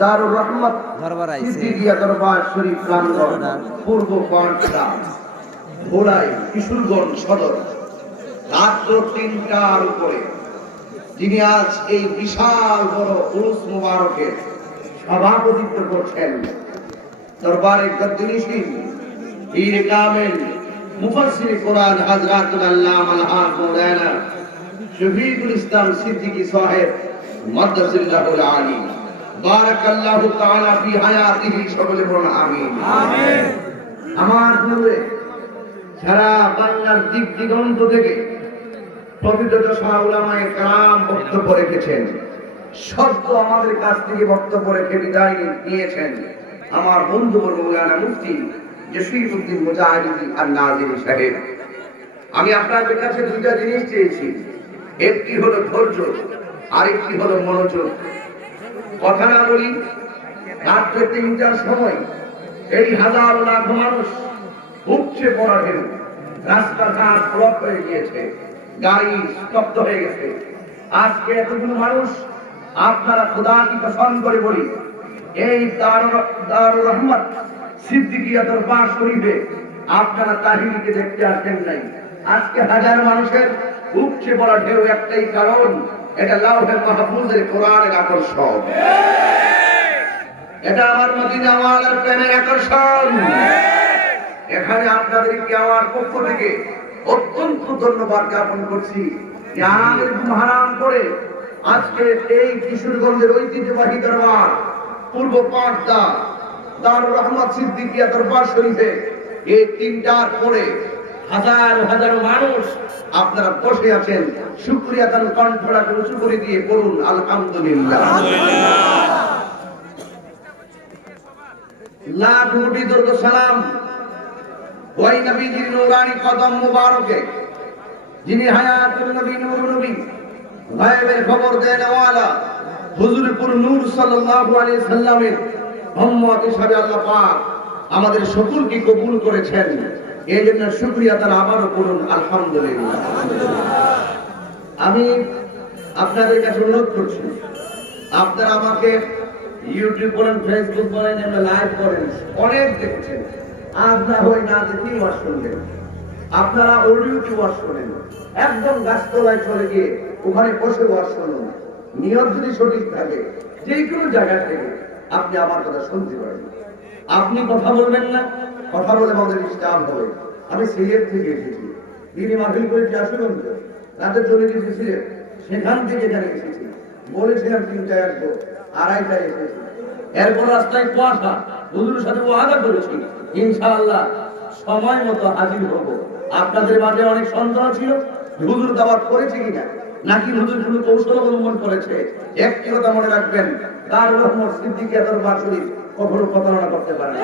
দারুর রহমত সিদ্দিকিয়া দরবার শরীফ প্রাঙ্গণ পূর্ব পাঁচটা ভোলাই কিশোরগঞ্জ সদর রাত্র ৩টার উপরে যিনি আজ এই বিশাল বড় উরুস মুবারকের সভাপতিত্ব করছেন দরবারে গদ্দিনিশীন পীর কামেল মুফাসসির কোরআন হযরতুল আল্লামা আল-হাফ মাওলানা শফিকুল ইসলাম সিদ্দিকী সাহেব মাদ্দাসিল্লাহুল আলী বারাকাল্লাহু তাআলা ফি হায়াতিহি, সকলে বলুন আমিন। আমিন। আমার পূর্বে সারা বাংলার দিক দিগন্ত থেকে প্রকৃত উলামায়ে কেরাম বক্তব্য রেখেছেন। সত্য আমাদের কাছ থেকে বক্তব্য রেখে বিদায় নিয়েছেন আমার বন্ধু মাওলানা মুফতি জসিমউদ্দিন মুজাহিদি আল-নাজিরি সাহেব। আমি আপনাদের কাছে দুইটা জিনিস চেয়েছি, একটি হলো ধৈর্য, আরেকটি হলো মনোযোগ। কথা না বলি, রাত্রে ৩টার সময় এই হাজার লাখ মানুষ উপচে পড়া ঢেউ, রাস্তাঘাট ব্লক হয়ে গিয়েছে, গাড়ি স্তব্ধ হয়ে গেছে। আজকে এতগুলো মানুষ, আপনারা খোদা কি কসম করে বলি, এই দারুর রহমত সিদ্দিকিয়া দরবার শরীফে আপনারা তাহিরিকে দেখতে আসেন নাই। আজকে হাজার মানুষের উপচে পড়া ঢেউ একটাই কারণ, এটা লাউহে মাহফুজের কোরআনের আকর্ষণ, এটা আমার মদিনা ওয়ালার প্রেমের আকর্ষণ। এখানে আপনাদেরকে আমার পক্ষ থেকে অত্যন্ত ধন্যবাদ জ্ঞাপন করছি যে আমাদের হারাম করে আজকে এই কিশোরগঞ্জের ঐতিহ্যবাহী দরবার পূর্ব পাঁচটা দারুর রহমত সিদ্দিকিয়া দরবার শরীফে এই ৩টার পরে হাজার হাজার মানুষ আপনারা বসে আছেন। শুকরিয়া তার কণ্ঠটাকে উঁচু করে দিয়ে বলুন আলহামদুলিল্লাহ। লাখ কোটি দরুদ সালাম ওই নবীজির নূরানি কদম মুবারকে, যিনি হায়াতুল নবী নূর নবী গায়েবের খবর দেনওয়ালা হুজুরপুর নূর সাল্লাল্লাহু আলাইহি সাল্লামের উম্মত হিসেবে আল্লাহ পাক আমাদের সকলকে কবুল করেছেন। এই জন্য শুকরিয়া তার আবারও করুন আলহামদুলিল্লাহ। আমি আপনাদের কাছে অনুরোধ করছি, আপনারা আমাকে ইউটিউব বলেন, ফেসবুক বলেন, লাইভ করেন, অনেক দেখছেন। আপনারা হই না দেখি ওয়াজ শুনবেন, আপনারা অডিওতে ওয়াজ শোনেন, একদম গাছতলায় চলে গিয়ে ওখানে বসে ওয়াজ শুনুন। নিয়ত যদি সঠিক থাকে, যে কোনো জায়গা থেকে আপনি আমার কথা শুনতে পারেন। আপনি কথা বলবেন না, কথা বলে আমাদের ডিস্টার্ব হবে। আমি সিলেট থেকে এসেছি, দিনে মাহফিল করেছি আসুন, রাতে চলে গেছি সিলেট, সেখান থেকে এখানে এসেছি। বলেছিলাম ৩টায় আসবো, ২:৩০টায় এসেছি। এরপর রাস্তায় কুয়াশা, হুজুরের সাথে ওয়াদা করেছি ইনশাআল্লাহ সময় মতো হাজির হব। আপনাদের মাঝে অনেক সন্দেহ ছিল হুজুর দাওয়াত করেছে কিনা, নাকি হুজুর শুধু কৌশল অবলম্বন করেছে। একটি কথা মনে রাখবেন, দারুর রহমত সিদ্দিকিয়া দরবার শরীফ কখনো প্রতারণা করতে পারে না।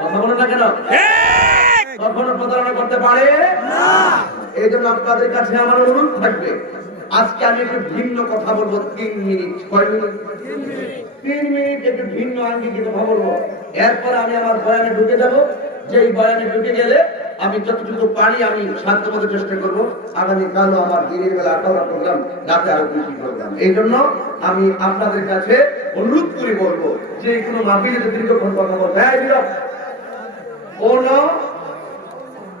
কথা বলে না কেন? কখনো প্রতারণা করতে পারে না। এই জন্য আপনাদের কাছে আমার অনুরোধ থাকবে, আজকে আমি একটু ভিন্ন কথা বলবো। ৩ মিনিট, কয় মিনিট? 3 মিনিট একটু ভিন্ন আঙ্গিকে কথা বলবো। এরপর আমি আমার বয়ানে ঢুকে যাব। যেই বয়ানে ঢুকে গেলে আমি যতটুকু পারি আমি সাধ্যমতো চেষ্টা করবো। আগামীকালও আমার দিনের বেলা 18টা প্রোগ্রাম, রাতে আরো বেশি প্রোগ্রাম। এই জন্য আমি আপনাদের কাছে অনুরোধ করে বলবো যে কোনো মাহফিলে দীর্ঘক্ষণ কথা বলতে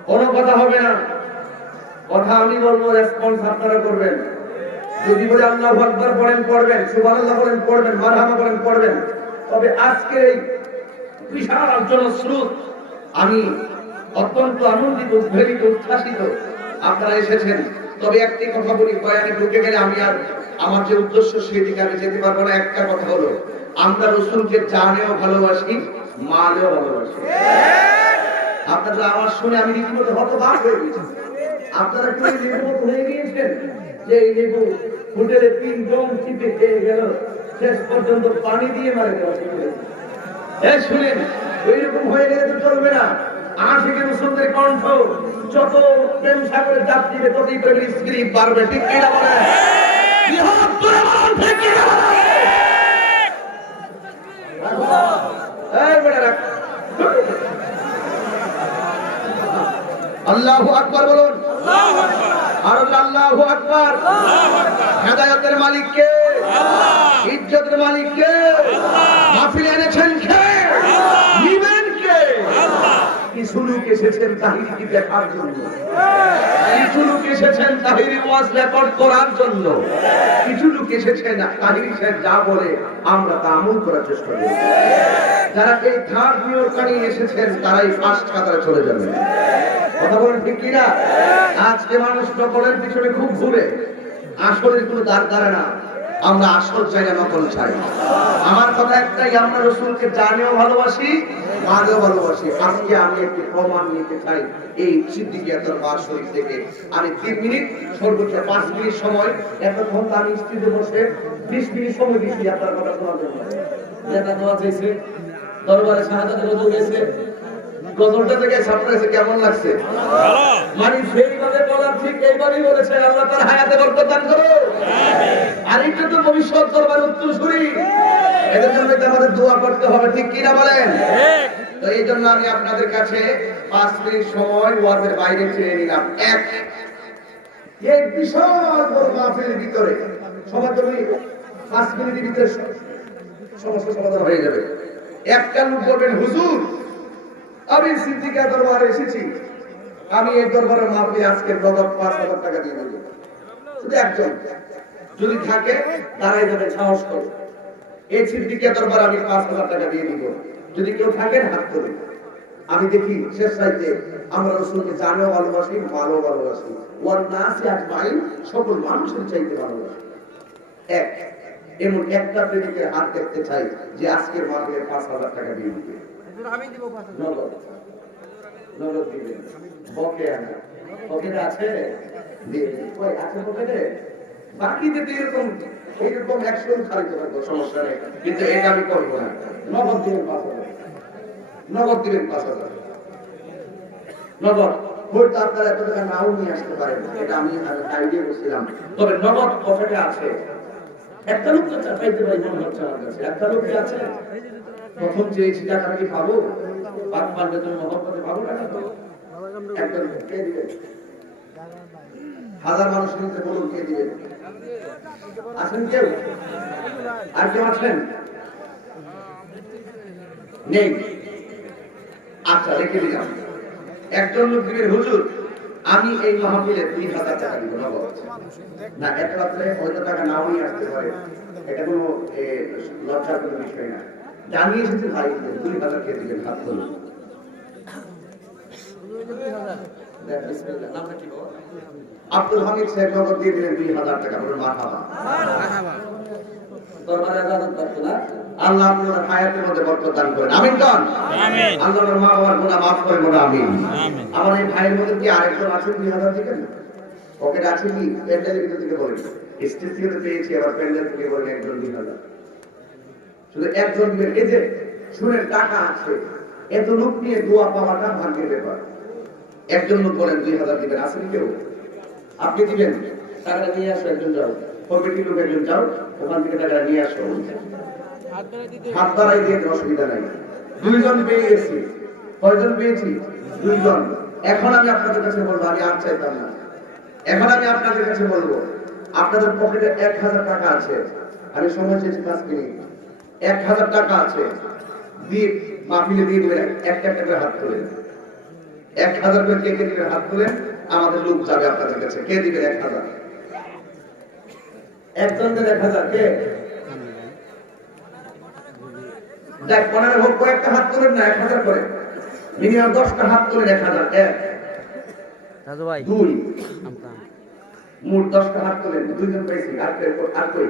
কোনো কথা হবে না। কথা আমি বলবো, রেসপন্স আপনারা করবেন। যদি বলে আল্লাহু আকবার বলেন পড়বেন, সুবহানাল্লাহ বলেন পড়বেন, মারহাবা বলেন পড়বেন। তবে আজকে এই বিশাল জনস্রোত, আমি অত্যন্ত আনন্দিত, উদ্বেলিত, উচ্ছ্বাসিত আপনারা এসেছেন। তবে একটি কথা বলি, বয়ানে ঢুকে গেলে আমি আর আমার যে উদ্দেশ্য সেদিকে আমি যেতে পারবো না। একটা কথা হলো, আমরা রাসূলকে জানেও ভালোবাসি, মানেও ভালোবাসি। আপনারা আমার শুনে আমি রীতিমতো হতবাক হয়ে গেছি। আপনারা কি লেবুর মতো হয়ে গিয়েছেন যে এই লেবু হোটেলে 3 জন চিপে খেয়ে গেল, শেষ পর্যন্ত পানি দিয়ে মারা গেল। শুনেন, ওইরকম হয়ে গেলে তো চলবে না। আশিকের মুসলমানদের কণ্ঠ যত প্রেম সাগরে চাপ দিবে, ততই প্রেমের স্ক্রিপ বাড়বে। ঠিক কিনা বলেন? আল্লাহু আকবার বলুন। আর আল্লাহু আকবার। হেদায়েতের মালিক কে? ইজ্জতের মালিক মালিক কে? মাহফিল এনেছেন কে? নিবেন কে? কিছু লোক এসেছেন তাহিরকে দেখার জন্য, কিছু লোক এসেছেন তাহিরি ওয়াজ রেকর্ড করার জন্য, কিছু লোক এসেছেন তাহিরি সাহেব যা বলে আমরা তা আমল করার চেষ্টা করি। যারা এই থার্ড নিয়োগটা নিয়ে এসেছেন তারাই ফার্স্ট কাতারে চলে যাবে। কথা বলেন ঠিক কিনা? আজকে মানুষ নকলের পিছনে খুব ঘুরে, আসলের কোনো দাঁড় দাঁড়ায় না। আমরা আসল চাই না, নকল চাই। আমার কথা একটাই, আমরা রসুলকে জানেও ভালোবাসি, মানেও ভালোবাসি। আজকে আমি একটি প্রমাণ নিতে চাই এই সিদ্দিকিয়া দরবার শরীফ থেকে। আমি 3 মিনিট সর্বোচ্চ 5 মিনিট সময়, এতক্ষণ আমি স্ত্রীতে বসে 20 মিনিট সময় দিচ্ছি আপনার কথা শোনার জন্য। নেতা দোয়া চাইছে, দরবারে শাহাদাতের গজল গেছে, গজলটা থেকে সারপ্রাইজে কেমন লাগছে? মানে সেইভাবে বলার ঠিক এইভাবেই বলেছে, আল্লাহ তার হায়াতে বরকত দান করো। আর এটা তো ভবিষ্যৎ দরবার উত্তরসূরি, এদের জন্য আমাদের দোয়া করতে হবে, ঠিক কিনা বলেন? তো এই জন্য আমি আপনাদের কাছে 5 মিনিট সময় ওয়াজের বাইরে চেয়ে নিলাম। এই বিশাল বড় মাহফিলের ভিতরে সবার জন্য 5 মিনিটের ভিতরে সমস্যা সমাধান হয়ে যাবে। একটা লোক বলবেন, হুজুর আমি সিদ্দিকিয়া দরবারে এসেছি, আমি এই দরবারের মাহফিলে আজকে নগদ 5,000 টাকা দিয়ে দেব। শুধু একজন যদি থাকে দাঁড়াই যাবে, সাহস করে এই সিদ্দিকিয়া দরবার আমি 5,000 টাকা দিয়ে দিব। যদি কেউ থাকেন হাত তুলুন। আমি দেখি শেষ সাইতে আমরা রাসূলকে জানেও ভালোবাসি, ভালো ভালোবাসি, ওয়ান নাসি আজমাইন, সকল মানুষের চাইতে ভালোবাসি। এমন একটা প্রেমিকের হাত দেখতে চাই যে আজকের মাহফিলে 5,000 টাকা দিয়ে দিবে। আমি দিব 5,000 নগদ দিবেন। বকেয়া না, বকেয়া আছে দিয়ে কই আছে বকেয়া? বাকি যেতে এরকম 100 খালিতে থাকবো, সমস্যা নেই, কিন্তু এটা আমি করবো না। নগদ দিবেন 5,000, নগদ দিবেন 5,000 নগদ। হয়তো আপনারা এত টাকা নাও নিয়ে আসতে পারেন, এটা আমি আইডিয়া করছিলাম, তবে নগদ পকেটে আছে। একটা লোক তো চাইতে পারি মনে হচ্ছে আমার কাছে, একটা লোক কি আছে? প্রথম চেয়েছি টাকা কি পাবো, পাঁচ বেতন মহব্বতে পাবো টাকা, তো একজন কে দিবে? হাজার মানুষ নিতে বলুন, কে দিবে? আছেন কেউ? আর কেউ আছেন? নেই? আচ্ছা, রেখে দিলাম। একজন লোক দিবেন, হুজুর আমি এই মাহফিলে 2,000 টাকা দিব নগদ। না, এত রাত্রে হয়তো টাকা নাও নিয়ে আসতে পারে, এটা কোনো লজ্জার কোনো বিষয় না। জানিয়ে এসেছে ভাই 2,000 কে দিবেন, হাত তুলুন। আব্দুল হামিদ সাহেব নগদ দিয়ে দিলেন 2,000 টাকা। বলুন মারহাবা। দরবারে আযান করতে না, আল্লাহ আপনার হায়াতের মধ্যে বরকত দান করেন, আমিন কোন? আমিন। আল্লাহ আমার মা বাবার গুনাহ maaf করেন, বলুন আমিন। আমিন। আমার এই ভাইয়ের মধ্যে কি আরেকজন আছেন 2,000 দিবেন? পকেটে আছে কি? প্যান্ডেলের ভিতর থেকে বলেন, স্টেজ থেকে তো পেয়েছি, আবার প্যান্ডেল থেকে বলেন একজন 2,000, শুধু একজন দিবেন। এই যে শুনেন, টাকা আছে, এত লোক নিয়ে দোয়া পাওয়াটা ভাগ্যের ব্যাপার। একজন লোক বলেন 2,000 দিবেন, আছেন কেউ? আপনি দিবেন, টাকাটা নিয়ে আসো, একজন যাও, কমিটির লোক একজন যাও, ওখান থেকে টাকাটা নিয়ে আসো, হাত বাড়াই দিয়ে অসুবিধা নাই। 2জন পেয়ে গেছি। কয়জন পেয়েছি? 2জন। এখন আমি আপনাদের কাছে বলবো, আমি আর চাইতাম না, এখন আমি আপনাদের কাছে বলবো, আপনাদের পকেটে 1,000 টাকা আছে, আমি সময় চেয়েছি 5 মিনিট, 1,000 টাকা আছে, দিয়ে মাহফিলে দিয়ে দেবেন, একটা একটা করে হাত তুলেন। 1,000 করে কে কে দিবেন? হাত তুলেন, আমাদের লোক যাবে আপনাদের কাছে। কে দিবেন 1,000? একজনকে 1,000 কে? দেখ, 15 হোক, কয়েকটা হাত তুলেন না, 1,000 করে মিনিমাম 10টা হাত তুলেন। 1,000 1 2 মোট 10টা হাত তুলেন। 2জন পেয়েছি, আর কই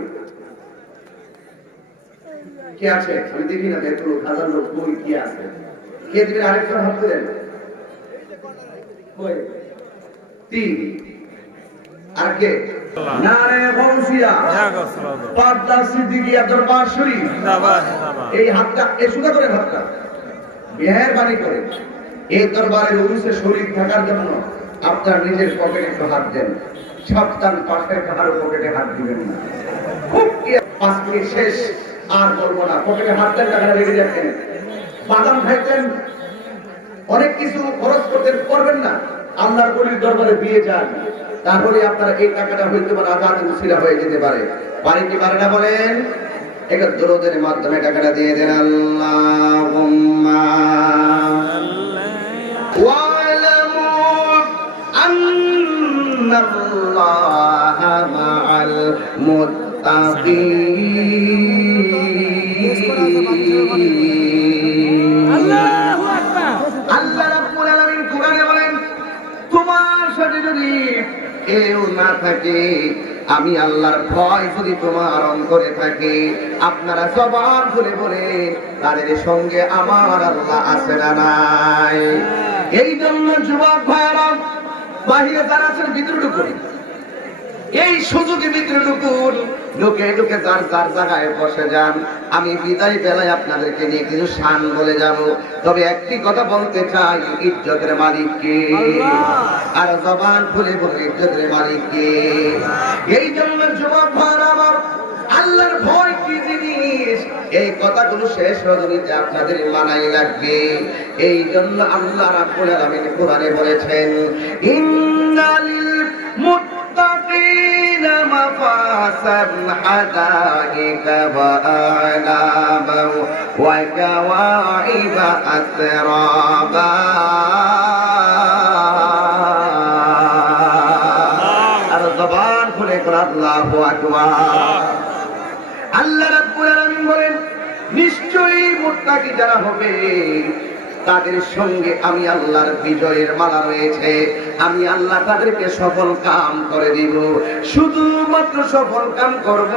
কে আছে? আমি দেখি না, এত লোক, হাজার লোক, কই কি আছে? কে দিবেন? আরেকটা হাত তুলেন। কই? 3। আর কে? নারে গৌসিয়া, পাবনা সিদ্দিকিয়া দরবার শরীফ। এই হাতটা এ সুদা করে, হাতটা মেহেরবানি করে এই দরবারের উরুসে শরীফ থাকার জন্য আপনার নিজের পকেটে একটু হাত দেন, সপ্তাহ পাশের কারো পকেটে হাত দিবেন না। খুব 5 মিনিট শেষ, আর বলবো না। পকেটে হাত দেন, টাকাটা রেখে যাচ্ছেন, বাদাম খাইতেন, অনেক কিছু খরচ করতেন, করবেন না। আল্লাহর ওলির দরবারে দিয়ে যান, তাহলে আপনারা এই টাকাটা হইতে পারে আযানের উসিলা হয়ে যেতে পারে। পারে কি পারে না বলেন? এক দরুদের মাধ্যমে টাকাটা দিয়ে দেন। আল্লাহুম্মা ওয়ালামু আন্নাল্লাহা মাআল মুত্তাকিন। আল্লাহু আকবার। আল্লাহ রাব্বুল আলামিন কোরআনে বলেন, তোমার সাথে যদি কেউ না থাকে, আমি আল্লাহর ভয় যদি তোমার অন্তরে থাকে, আপনারা জবান খুলে বলে তাদের সঙ্গে আমার আল্লাহ আছে না নাই? এই জন্য যুবক ভাইরা বাহিরে যারা আছেন ভিতরে ঢুকুন, এই সুযোগে ভিতরে ঢুকুন, ঢুকে ঢুকে যার যার জায়গায় বসে যান। আমি বিদায় বেলায় আপনাদেরকে নিয়ে কিছু শান বলে যাব, তবে একটি কথা বলতে চাই, ইজ্জতের মালিক কে? আর জবান খুলে বলে ইজ্জতের মালিক কে? এই জন্য যুবক ভাইরা আমার, আল্লাহর ভয় কি জিনিস, এই কথাগুলো শেষ রজনীতে আপনাদের মানাই লাগবে। এই জন্য আল্লাহ রাব্বুল আলামিন কোরআনে বলেছেন, ইন্নাল মুত্তাকিনা মাফাসান হাদাইকা ওয়া আ'নাবা ওয়া কাওয়াইবা আসরাবা। আর জবান খুলে আল্লাহু আকবার। আল্লাহ রাব্বুল আলামিন বলেন, নিশ্চয়ই মুত্তাকি যারা হবে তাদের সঙ্গে আমি আল্লাহর বিজয়ের মালা রয়েছে। আমি আল্লাহ তাদেরকে সফল কাম করে দিব। শুধুমাত্র সফল কাম করব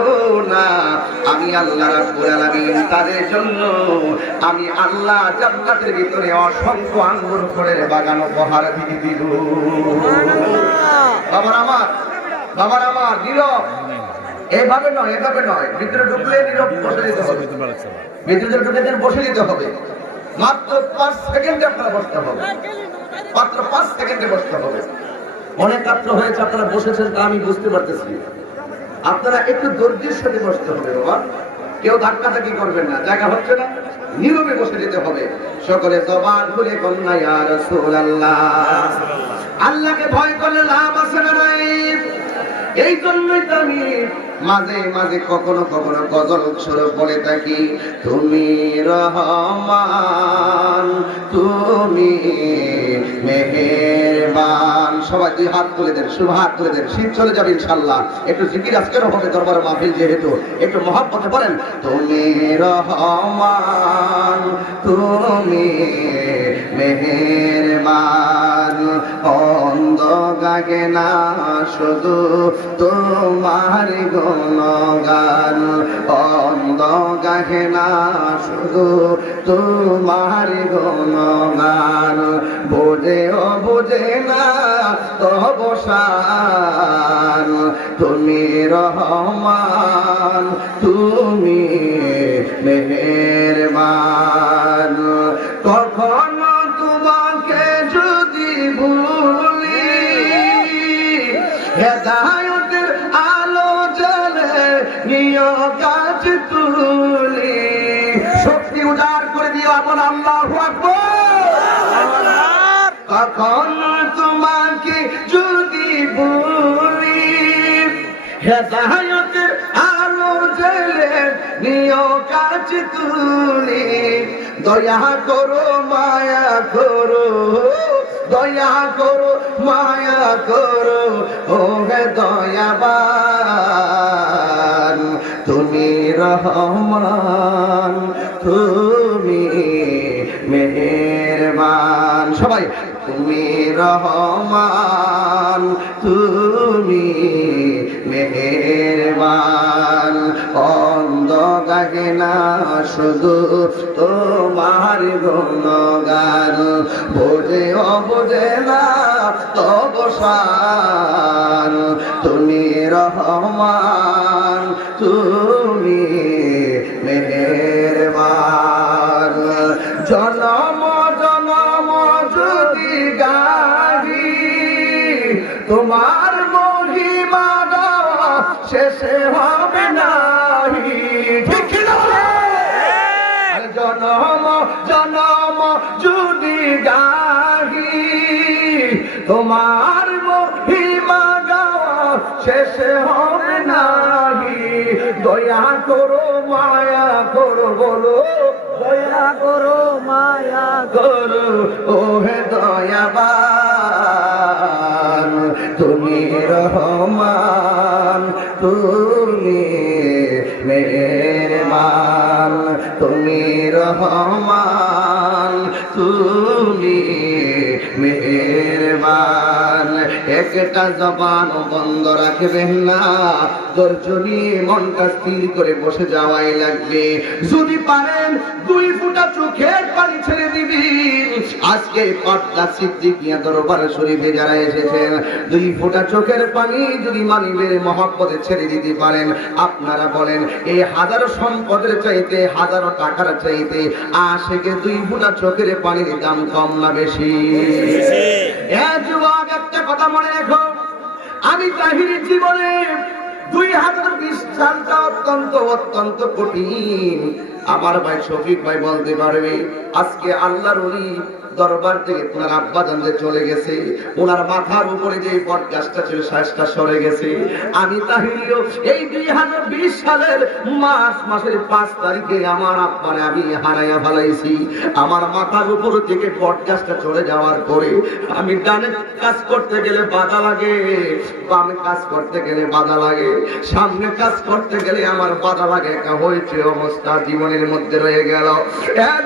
না, আমি আল্লাহ রাব্বুল আলামিন তাদের জন্য আমি আল্লাহ জান্নাতের ভিতরে অসংখ্য আঙ্গুর ফলের বাগান উপহার দিয়ে দিব। বাবার আমার, বাবার আমার, নীরব এভাবে নয়, এভাবে নয়। ভিতরে ঢুকলে নীরব বসে দিতে হবে, ভিতরে ঢুকে বসে দিতে হবে। মাত্র 5 সেকেন্ডে আপনারা বসতে হবে, মাত্র 5 সেকেন্ডে বসতে হবে। অনেক রাত্র হয়েছে, আপনারা বসেছেন তা আমি বুঝতে পারতেছি। আপনারা একটু ধৈর্যের সাথে বসতে হবে বাবা, কেউ ধাক্কাধাক্কি করবেন না, জায়গা হচ্ছে না, নীরবে বসে যেতে হবে। সকলে জবান খুলে কন্যা ইয়া রাসূলুল্লাহ। আল্লাহকে ভয় করলে লাভ আছে না নাই? এই জন্যই তো আমি মাঝে মাঝে কখনো কখনো গজল স্বরূপ বলে থাকি, তুমি রহমান, তুমি মেহেরবান। সবাই দুই হাত তুলে দেন, শুভ হাত তুলে দেন। শীত চলে যাবে ইনশাআল্লাহ। একটু জিকির আজকেরও হবে, দরবার মাহফিল যেহেতু, একটু মহব্বতে বলেন, তুমি রহমান, তুমি মেহেরবান। অন্ধ গাগে না শুধু তোমার গুণগান, অন্ধ গাহে না শুধু তোমার গুণগান। বোঝে ও বোঝে না তব শান, তুমি রহমান, তুমি মেহেরবান। কখনো তোমাকে যদি ভুলি, হেদায়েতের আলো জ্বলে নিয় কাজ তুলি। শক্তি উজাড় করে দিও আপন আল্লাহু আকবার। কখনো তোমাকে যদি ভুলি, হেদায়েতের আলো জ্বলে নিয় কাজ তুলি। দয়া করো মায়া করো, দয়া করো মায়া করো, ও হে দয়াবান। তুমি রহমান, তুমি মেহেরবান। সবাই তুমি রহমান, তুমি মেহেরবান। অন্ধ গাহে না শুধু তোমার গুণগান, বোঝে ও বোঝে না তব শান। তুমি রহমান, তুমি মেহেরবান। জনম জনম যদি গাহি তোমার মহিমা গাওয়া শেষে হবে নাহি। ঠিক না? জনম জনম যদি গাহি তোমার মহিমা গাওয়া শেষে হবে নাহি। দয়া করো মায়া করো বলো, দয়া করো মায়া করো, ও হে দয়াবান তুমি রহমান, তুমি মেহেরবান, তুমি রহমান, তুমি মেহেরবান। একটা জবান বন্ধ রাখবেন না, ধৈর্য নিয়ে মনটা স্থির করে বসে যাওয়াই লাগবে। যদি পারেন 2 ফোঁটা চোখের পানি ছেড়ে দিবেন। আজকে পদ্মা সিদ্দিকিয়া দরবার শরীফে যারা এসেছেন, 2 ফোঁটা চোখের পানি যদি মানিবের মহব্বতে ছেড়ে দিতে পারেন, আপনারা বলেন এই হাজারো সম্পদের চাইতে, হাজারো টাকার চাইতে আশেকে 2 ফোঁটা চোখের পানির দাম কম না বেশি? যুবক, একটা কথা মনে রেখো, আমি তাহিরি জীবনে 2020 সালটা অত্যন্ত কঠিন। আমার ভাই শফিক ভাই বলতে পারবে, আজকে আল্লাহর ওলি দরবার থেকে ওনার আব্বা জানতে চলে গেছে, ওনার মাথার উপরে যে বট গাছটা ছিল শ্বাসটা সরে গেছে। আমি তাহিরিও এই 2020 সালের মাসের 5 তারিখে আমার আব্বারে আমি হারাইয়া ফেলাইছি। আমার মাথার উপর থেকে বট গাছটা চলে যাওয়ার পরে আমি ডানে কাজ করতে গেলে বাধা লাগে, বামে কাজ করতে গেলে বাধা লাগে, সামনে কাজ করতে গেলে আমার বাধা লাগে। একটা হয়েছে অবস্থা জীবনের মধ্যে রয়ে গেল।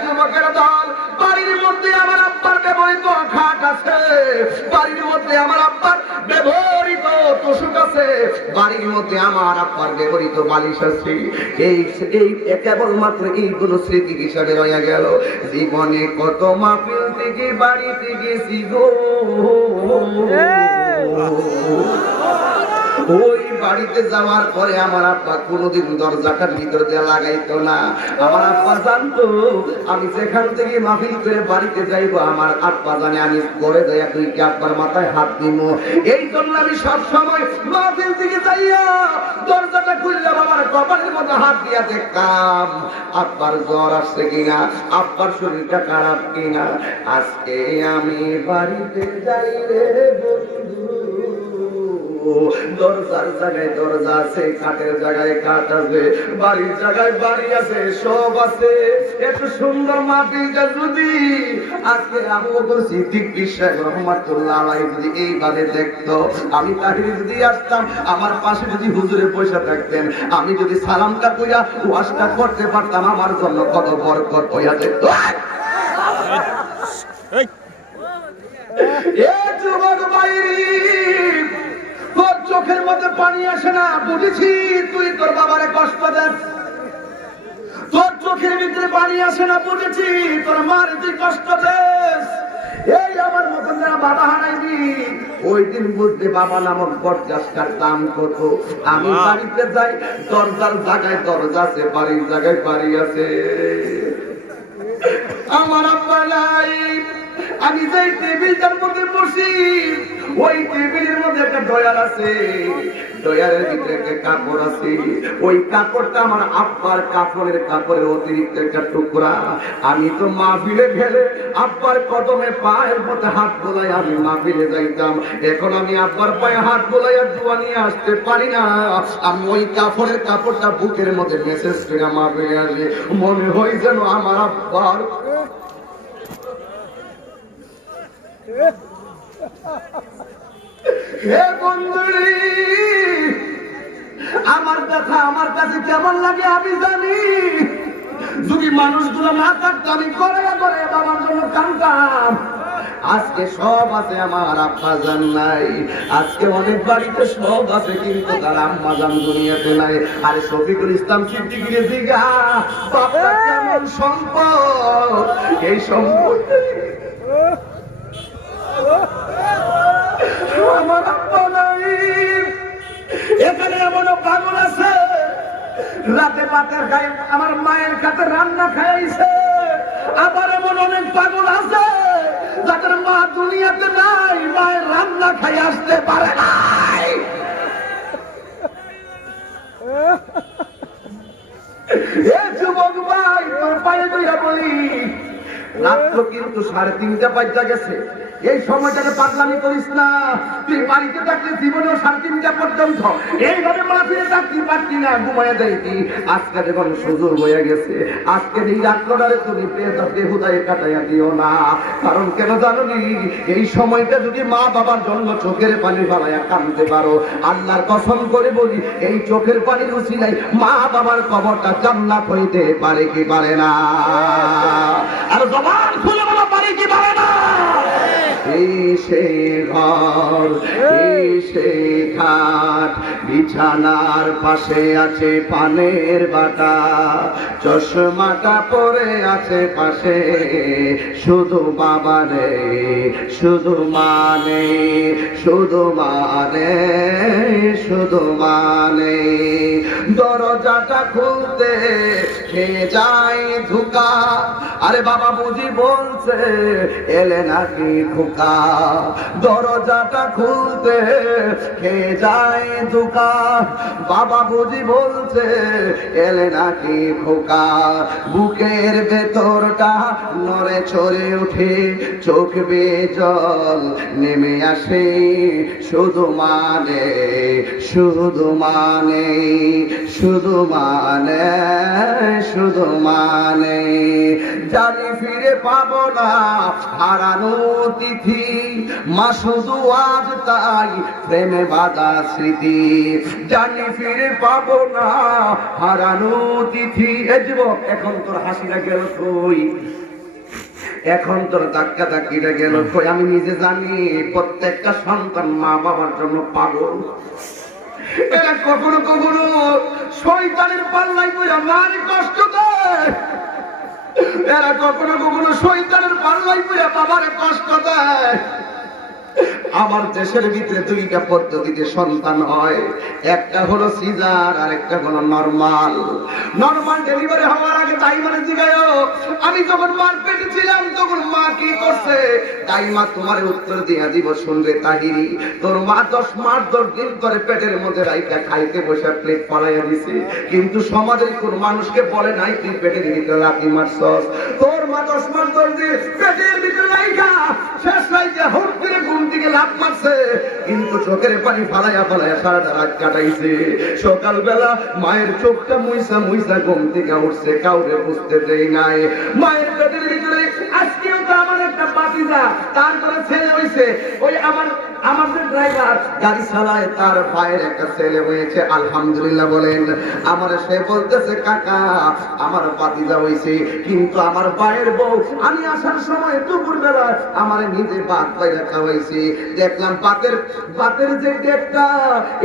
যুবকের দল, বাড়ির মধ্যে আমার আব্বার ব্যবহৃত খাট আছে, বাড়ির মধ্যে আমার আব্বার ব্যবহৃত তোষক আছে, বাড়ির মধ্যে আমার আব্বার ব্যবহৃত বালিশ আছে। এই কেবলমাত্র এইগুলো স্মৃতি হিসাবে রয়ে গেল। জীবনে কত মাহফিল থেকে বাড়িতে গেছি গো, ওই বাড়িতে যাওয়ার পরে আমার আব্বা কোনোদিন দরজাটার ভিতর দিয়ে লাগাইতো না। আমার আব্বা জানতো আমি যেখান থেকে মাহফিল করে বাড়িতে যাইবো, আমার আব্বা জানে আমি ঘরে যাইয়া 2 আব্বার মাথায় হাত দিব। এই জন্য আমি সব সময় মাহফিল থেকে যাইয়া দরজাটা খুললে বাবার কপালের মধ্যে হাত দিয়া দেখতাম আব্বার জ্বর আসছে কিনা, আব্বার শরীরটা খারাপ কিনা। আজকে আমি বাড়িতে যাই রে বন্ধু, দরজার জায়গায় দরজা আছে, কাঠের জায়গায় কাঠ আছে, বাড়ির জায়গায় বাড়ি আছে, সব আছে। এত সুন্দর মাটিটা যদি আজকে আবু বকর সিদ্দিক সাহেব রহমাতুল্লাহ আলাইহি যদি এইভাবে দেখতো, আমি তাহিরি যদি আসতাম, আমার পাশে যদি হুজুরে বসে থাকতেন, আমি যদি সালামটা কইরা ওয়াজটা করতে পারতাম, আমার জন্য কত বরকত হইয়া যেত। এ যুবক ভাইরি, তোর চোখের মধ্যে পানি আসে না, বুঝেছি তুই তোর বাবারে কষ্ট দেন। তোর চোখের ভিতরে পানি আসে না, বুঝেছি তোর মার তুই কষ্ট দেস। এই আমার মতন যারা বাবা হারাইবি, ওই দিন বুঝতে বাবা নামক বট গাছটার দাম কত। আমি বাড়িতে যাই, দরজার জায়গায় দরজা আছে, বাড়ির জায়গায় বাড়ি আছে। আমার আব্বা নাই, আমি যেই টেবিলটার মধ্যে বসি, ওই টেবিলের মধ্যে একটা ডয়ার আছে, ডয়ারের ভিতরে একটা কাপড় আছে। ওই কাপড়টা আমার আব্বার কাপড়ের অতিরিক্ত একটা টুকরা। আমি তো মাহফিলে গেলে আব্বার কদমে পায়ের মধ্যে হাত বোলাই আমি মাহফিলে যাইতাম। এখন আমি আব্বার পায়ে হাত বোলাইয়া দোয়া নিয়ে আসতে পারি না। আমি ওই কাপড়টা বুকের মধ্যে মেসেজ করে মাহফিলে আসি, মনে হয় যেন আমার আব্বার হে বন্ধুরি, আমার কথা আমার কাছে কেমন লাগে আমি জানি। যদি মানুষগুলো না থাকতো আমি করে বাবার জন্য কাঁদতাম। আজকে সব আছে, আমার আব্বা জান নাই। আজকে অনেক বাড়িতে সব আছে, কিন্তু তার আম্মা জান দুনিয়াতে নাই। আরে শফিকুল ইসলাম সিদ্দিকীর দিঘা বাপটা কেমন সম্পদ, এই সম্পদ আমার আব্বা নাই। এখানে এমন পাগল আছে, রাতে ভাতের খায় আমার মায়ের কাছে রান্না খাইছে। আবার এমন অনেক পাগল আছে যাদের মা দুনিয়াতে নাই, মায়ের রান্না খাই আসতে পারে নাই। যুবক ভাই, তোর পায়ে দইয়া বলি, রাত্র কিন্তু 3:30 বাজে গেছে। এই সময়টাতে পাগলামি করিস না। তুই বাড়িতে থাকলে জীবনেও 3:30 পর্যন্ত এইভাবে মাহফিলে থাকতে পারতি না, ঘুমায় যাইতি। আজকে যখন সুযোগ হয়ে গেছে, আজকে এই রাত্রটারে তুমি বেহুদায় কাটাইয়া দিও না। কারণ কেন জানো নি, এই সময়টা যদি মা বাবার জন্য চোখের পানি ফেলাইয়া কাঁদতে পারো, আল্লাহর কসম করে বলি এই চোখের পানির উসিলায় মা বাবার কবরটা জান্নাত হইতে পারে কি পারে না? আর জবান খুলে বলো, পারে কি পারে না? এই সে ঘর, এই সে খাট, বিছানার পাশে আছে পানের বাটা, চশমাটা পরে আছে পাশে, শুধু বাবা রে, শুধু মানে, শুধু মানে, শুধু মানে। দরজাটা খুলতে খেয়ে যায় ধোঁকা, আরে বাবা বুঝি বলছে এলে নাকি খোকা। দরজাটা খুলতে খেয়ে যায় ধোঁকা, বাবা বুঝি বলছে এলে নাকি খোকা। বুকের ভেতরটা নড়ে চড়ে উঠে, চোখ বেয়ে জল নেমে আসে, শুধু মানে, শুধু মানে, শুধু মানে, শুধু মানে। জানি ফিরে পাবো না হারানো তিথি, মা শুধু আজ তাই প্রেমে বাঁধা স্মৃতি। জানি ফিরে পাবো না হারানো তিথি। এ যুবক, এখন তোর হাসিটা গেল কই? এখন তোর ধাক্কা ধাক্কিটা গেল কই? আমি নিজে জানি প্রত্যেকটা সন্তান মা বাবার জন্য পাগল। এরা কখনো কখনো শয়তানের পাল্লায় পড়ে মার কষ্ট দেয়, এরা কখনো কখনো শয়তানের পাল্লায় পড়ে বাবার কষ্ট দেয়। আমার দেশের ভিতরে দুইটা পদ্ধতিতে সন্তান হয়, একটা হলো সিজার আর একটা হলো নরমাল। নরমাল ডেলিভারি হওয়ার আগে তাই মানে জিগায়ও, আমি যখন মার পেটে ছিলাম তখন মা কি করছে, তাই মা তোমার উত্তর দিয়া দিব শুনবে তাহিরি। তোর মা 10 মাস 10 দিন করে পেটের মধ্যে রাইখা খাইতে বসে প্লেট পালাইয়া দিছে, কিন্তু সমাজের কোন মানুষকে বলে নাই তুই পেটের ভিতরে রাখি মারছস। তোর মা 10 মাস 10 দিন পেটের ভিতরে রাইখা শেষ রাইতে হুট করে ঘুম থেকে লাফ মারছে, কিন্তু চোখের পানি ফালাইয়া ফালাইয়া সারাটা রাত কাটাইছে। সকালবেলা মায়ের চোখটা মুইসা মুইসা ঘুম থেকে উঠছে, কাউরে বুঝতে দেয় নাই। মায়ের পেটের ভিতরে আজকেও তো আমার একটা ভাতিজা, তার করে ছেলে হইছে। ওই আমার যে ড্রাইভার গাড়ি চালায়, তার ভাইয়ের একটা ছেলে হয়েছে, আলহামদুলিল্লাহ বলেন। আমার সে বলতেছে কাকা আমার ভাতিজা হইছে, কিন্তু আমার ভাইয়ের বউ আমি আসার সময় দুপুর বেলা আমার নিজে ভাত বাইরে খাওয়াইছি। দেখলাম ভাতের যে ডেকটা,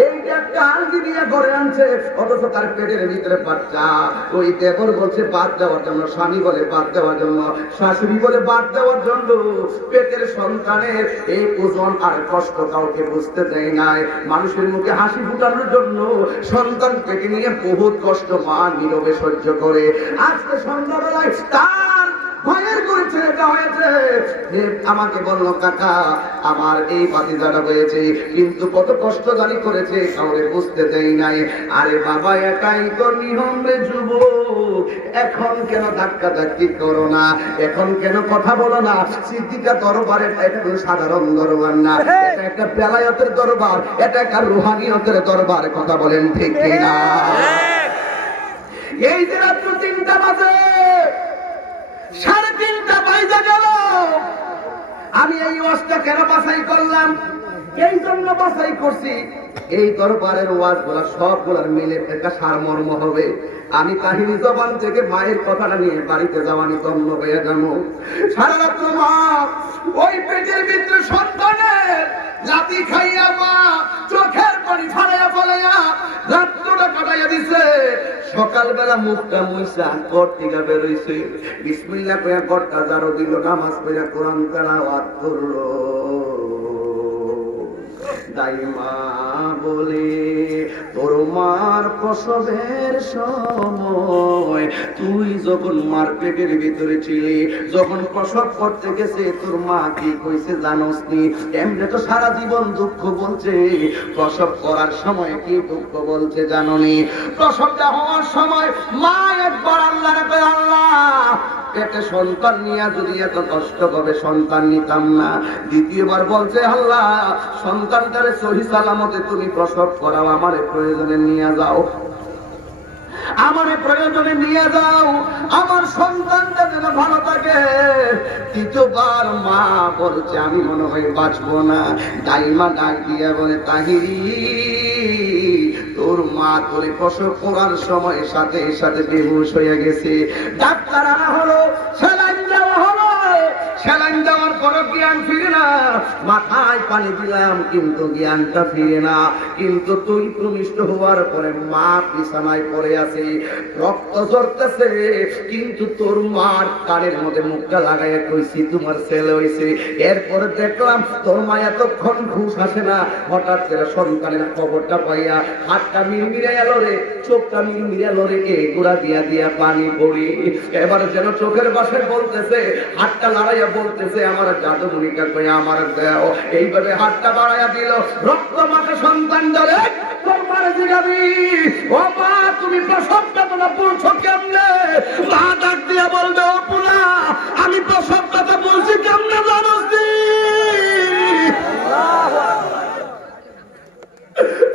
এই ডেকটা আলগি দিয়ে ঘরে আনছে, অথচ তার পেটের ভিতরে বাচ্চা। ওই দেবর বলছে ভাত দেওয়ার জন্য, স্বামী বলে ভাত দেওয়ার জন্য, শাশুড়ি বলে ভাত দেওয়ার জন্য। পেটের সন্তানের এই ওজন আর কষ্ট কাউকে বুঝতে দেয় নাই। মানুষের মুখে হাসি ফুটানোর জন্য সন্তান পেটে নিয়ে বহুত কষ্ট মা নীরবে সহ্য করে। আজকে সন্ধ্যাবেলায় তার ভয়ের করে ছেলেটা হয়েছে, আমাকে বলল কাকা আমার এই ভাতিজাটা হয়েছে, কিন্তু কত কষ্ট জানি করেছে কাউরে বুঝতে দেয় নাই। আরে বাবা একাই তো নিহমে যুবক, এখন কেন ধাক্কা ধাক্কি করো না, এখন কেন কথা বলো না? সিদ্দিকা দরবারে এটা কোনো সাধারণ দরবার না, এটা একটা বেলায়েতের দরবার, এটা একটা রুহানিয়তের দরবার। কথা বলেন ঠিক কিনা? এই যে রাত্র 3টা বাজে, 3:30 বাজে গেল, আমি এই ওয়াজটা কেন বাছাই করলাম? এই জন্য বাছাই করছি, এই দরবারের ওয়াজগুলা সবগুলার মিলে একটা সারমর্ম হবে। আমি কাহিনী জবান থেকে মায়ের কথাটা নিয়ে বাড়িতে যাওয়া নিতম্ব হয়ে যাবো। সারা রাত্র মা ওই পেটের ভিতরে সন্তানের লাথি খাইয়া মা চোখের পানি ফালাইয়া ফালাইয়া রাত্রটা কাটাইয়া দিছে। সকালবেলা মুখটা মুইসা ঘর থেকে বেরোইছে, বিসমিল্লাহ কইয়া ঘরটা ঝাড়ু দিল, নামাজ পড়িয়া কোরআন তেলাওয়াত করলো। দাইমা বলে তোর মার প্রসবের সময় তুই যখন মার পেটের ভিতরে ছিলি, যখন প্রসব করতে গেছে তোর মা কি কইছে জানোস নি? এমনি তো সারা জীবন দুঃখ বলছে, প্রসব করার সময় কি দুঃখ বলছে জানো নি? প্রসবটা হওয়ার সময় মা একবার আল্লাহর কয় আল্লাহ পেটে সন্তান নিয়ে যদি এত কষ্ট হবে সন্তান নিতাম না। দ্বিতীয়বার বলছে আল্লাহ সন্তানটারে সহি সালামতে তুমি প্রসব করাও, আমার প্রয়োজনে নিয়ে যাও, আমার প্রয়োজনে নিয়ে যাও, আমার সন্তানটা যেন ভালো থাকে। তৃতীয়বার মা বলছে আমি মনে হয় বাঁচবো না। দাইমা ডাক দিয়ে বলে তাহিরি তোর মা তোরে প্রসব করার সময় সাথে সাথে বেহুশ হয়ে গেছে। ডাক্তার আনা হলো, সেলাইন দেওয়া হলো, সেলাইন দেওয়ার পরে জ্ঞান ফিরে না। মাথায় পানি দিলাম কিন্তু জ্ঞানটা ফিরে না। কিন্তু তুই প্রবিষ্ট হওয়ার পরে মা বিছানায় পড়ে আছে, রক্ত ঝরতেছে, কিন্তু তোর মার কানের মধ্যে মুখটা লাগাইয়া কইছি তোমার ছেলে হইছে। এরপরে দেখলাম তোর মা এতক্ষণ ঘুষ আসে না, হঠাৎ করে সন্তানের খবরটা পাইয়া হাতটা মিলমিলে এলো রে, চোখটা মিলমিলে এলো রে, গোড়া দিয়া দিয়া পানি পড়ি। এবার যেন চোখের বাসে বলতেছে, হাতটা লড়াইয়া বলতেছে আমার জাদুমণিকা কই আমার দেও। এইভাবে হাতটা বাড়াইয়া দিল, রক্ত মাখা সন্তান ধরে তোর মারে জিগাবি ও মা তুমি প্রসব বেদনা বলছো কেমনে? মা ডাক দিয়া বলবে ও পুলা আমি প্রসব কথা বলছি কেমনে জানোস নি?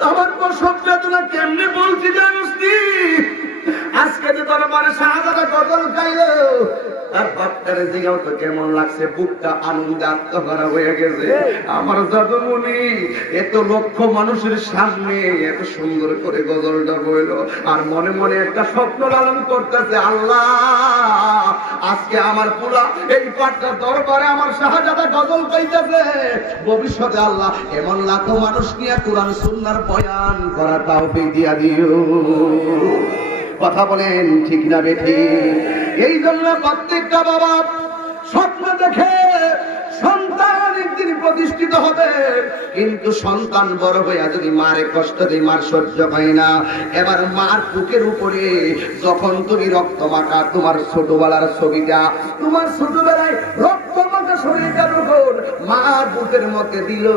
আমার প্রসব বেদনা কেমনে বলছি জানোস নি? আজকে যে তোর মারে শাহাদাতে গজল গাইলো তার বাপটারে জিগাও তো কেমন লাগছে, বুকটা আনন্দে আত্মহারা হয়ে গেছে। আমার জাদুমণি এত লক্ষ মানুষের সামনে এত সুন্দর করে গজলটা বইল, আর মনে মনে একটা স্বপ্ন লালন করতেছে, আল্লাহ আজকে আমার পুরা এই পাটটা দরবারে আমার শাহজাদা গজল গাইতেছে, ভবিষ্যতে আল্লাহ এমন লাখো মানুষ নিয়ে কোরআন সুন্নাহর বয়ান করা তৌফিক দিয়া দিও। কথা বলেন ঠিক না বেঠি? এই জন্য প্রত্যেকটা বাবা স্বপ্ন দেখে সন্তান একদিন প্রতিষ্ঠিত হবে, কিন্তু সন্তান বড় হইয়া যদি মারে কষ্ট দেয় মার সহ্য হয় না। এবার মার বুকের উপরে যখন তুমি রক্ত মাখা তোমার ছোটবেলার ছবিটা, তোমার ছোটবেলায় রক্ত মাখা শরীরটা যখন মার বুকের মধ্যে দিল,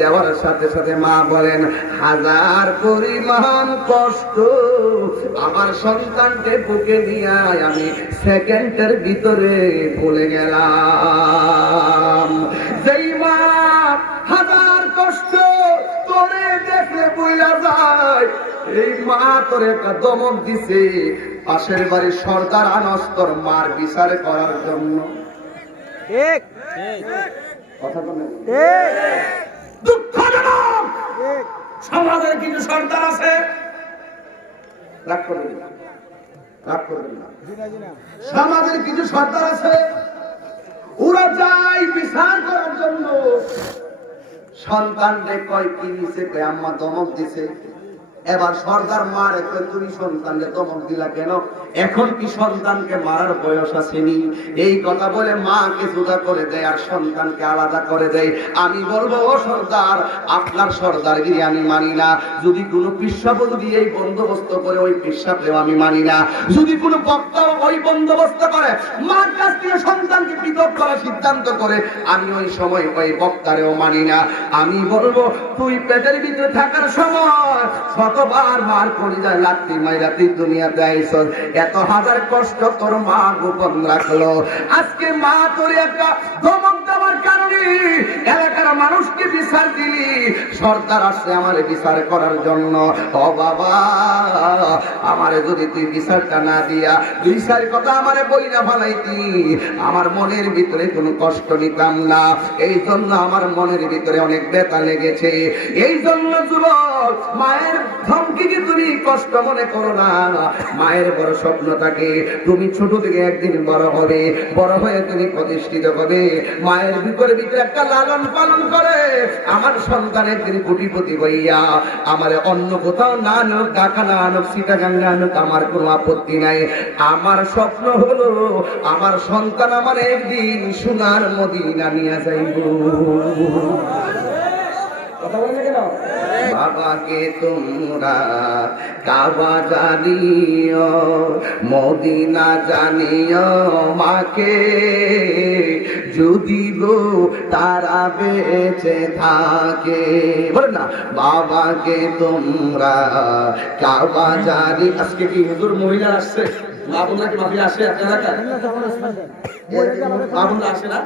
দেওয়ার সাথে সাথে মা বলেন হাজার পরিমাণ কষ্ট আমার সন্তানকে বুকে নিয়ে আমি সেকেন্ডের ভিতরে ভুলে গেলাম। যেই মা হাজার কষ্ট তোরে দেখলে বুঝা যায়, এই মা তোরে একটা দমক দিছে পাশের বাড়ির সর্দার আনস তোর মার বিচার করার জন্য। ঠিক কথা বলেন দুঃখজনক সমাজের কিছু সর্দার আছে, রাগ করবেন না, রাগ করবেন না, সমাজের কিছু সর্দার আছে ওরা যায় বিচার করার জন্য, সন্তানকে কয় কি দিছে, কয় আম্মা ধমক দিছে। এবার সর্দার মারে কয় তুমি সন্তানকে ধমক দিলা কেন? এখন কি সন্তানকে মারার বয়স আসেনি? এই কথা বলে মাকে জুদা করে দেয় আর সন্তানকে আলাদা করে দেয়। আমি বলবো ও সর্দার আপনার সর্দারগিরি আমি মানি না। যদি কোনো পিসাব যদি এই বন্দোবস্ত করে ওই পিসাবকেও আমি মানি না। যদি কোনো বক্তা ওই বন্দোবস্ত করে মার কাছ থেকে সন্তানকে পৃথক করার সিদ্ধান্ত করে আমি ওই সময় ওই বক্তারেও মানি না। আমি বলবো তুই পেটের ভিতরে থাকার সময় কতবার মার করে যায় লাত্তি মাইরা তুই দুনিয়াতে আইছ, এত হাজার কষ্ট তোর মা গোপন রাখলো। আজকে মা তোর একটা ধমক দেওয়ার কারণে এলাকার মানুষকে বিচার দিলি, সরকার আসছে আমার বিচার করার জন্য। ও বাবা আমারে যদি তুই বিচারটা না দিয়া দুই চার কথা আমারে বইরা ফেলাইতি, আমার মনের ভিতরে কোনো কষ্ট নিতাম না। এই জন্য আমার মনের ভিতরে অনেক ব্যথা লেগেছে। এই জন্য যুবক মায়ের ধমকিকে তুমি কষ্ট মনে করো না। মায়ের বড় স্বপ্ন থাকে তুমি ছোট থেকে একদিন বড় হবে, বড় হয়ে তুমি প্রতিষ্ঠিত হবে। মায়ের ভিতরে ভিতরে একটা লালন পালন করে আমার সন্তান একদিন কোটিপতি হইয়া আমার অন্য কোথাও না আনুক, ঢাকা না আনুক, চিটাগাঙ্গে আনুক, আমার কোনো আপত্তি নাই। আমার স্বপ্ন হলো আমার সন্তান আমার একদিন সোনার মদিনা নিয়ে যাইব। কথা বলেন কেন? বাবাকে তোমরা কাবা জানিও, মদিনা জানিও, মাকে যদি গো তারা বেঁচে থাকে। বলেন না বাবাকে তোমরা কাবা জানি। আজকে কি হুজুর মহিলা আসছে? মা বোনরা কি মাহফিলে আসে আপনার এলাকায়? মা বোনরা আসে না?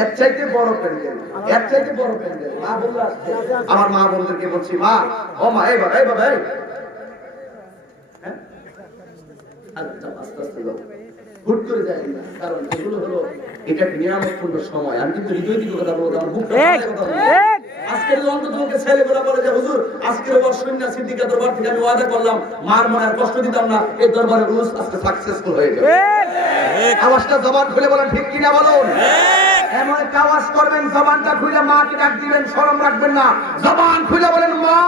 এর চাইতে বড় প্যান্ডেল, এর চাইতে বড় প্যান্ডেল মা বোনরা আসছে। আমার মা বোনদেরকে বলছি, মা, ও মা, এই বাবা, এই বাবা, এই হ্যাঁ? আচ্ছা, আস্তে আস্তে যাও, হুট করে যাই না, কারণ এগুলো হলো এটা নিয়ামতপূর্ণ সময়। আমি কিন্তু হৃদয় দিকে কথা বলবো, আমার বুকটা কথা বলবো। আজকের অন্তত ছেলেগুলো বলে যে হুজুর আজকের বর্ষণ্যা সিদ্দিকা দরবার থেকে আমি ওয়াদা করলাম মার মনে আর কষ্ট দিতাম না, এই দরবারের রুলস আজকে সাকসেসফুল হয়ে যাবে। আওয়াজটা জবান খুলে বলেন ঠিক কিনা বলুন। এমন একটা আওয়াজ করবেন জবানটা খুলে মাকে ডাক দিবেন, শরম রাখবেন না, জবান খুলে বলেন মা।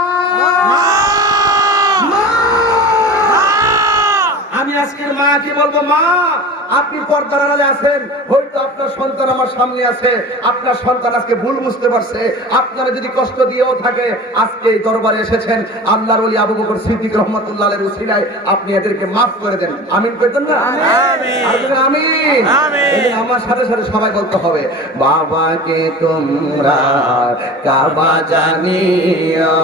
আমি আজকের মাকে বলবো, মা আপনি পর্দার আড়ালে আছেন, হয়তো আপনার সন্তান আমার সামনে আছে, আপনার সন্তান আজকে ভুল বুঝতে পারছে, আপনারা যদি কষ্ট দিয়েও থাকে আজকে এই দরবারে এসেছেন আল্লাহর ওলি আবু বকর সিদ্দিক রাহমাতুল্লাহ আলাইহির উসিলায় আপনি এদেরকে মাফ করে দেন। আমিন কইতেন না? আমিন আমিন। এই আমার সাথে সাথে সবাই বলতে হবে, বাবাকে তোমরা কাবা জানিও,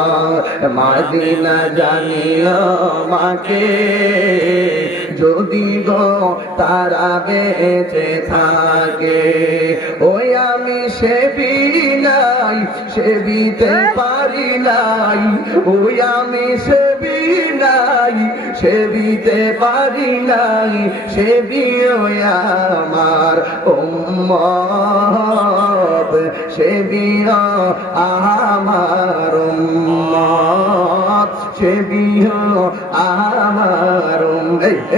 মদিনা জানিও, মাকে যদি গো তারা বেঁচে থাকে, ওই আমি সেবি নাই, সেবিতে পারি নাই, ওই আমি সেবি নাই, সেবিতে পারি নাই, সেবি ওই আমার উম্মত, সেবি আমার উম্মত, সেবি আমার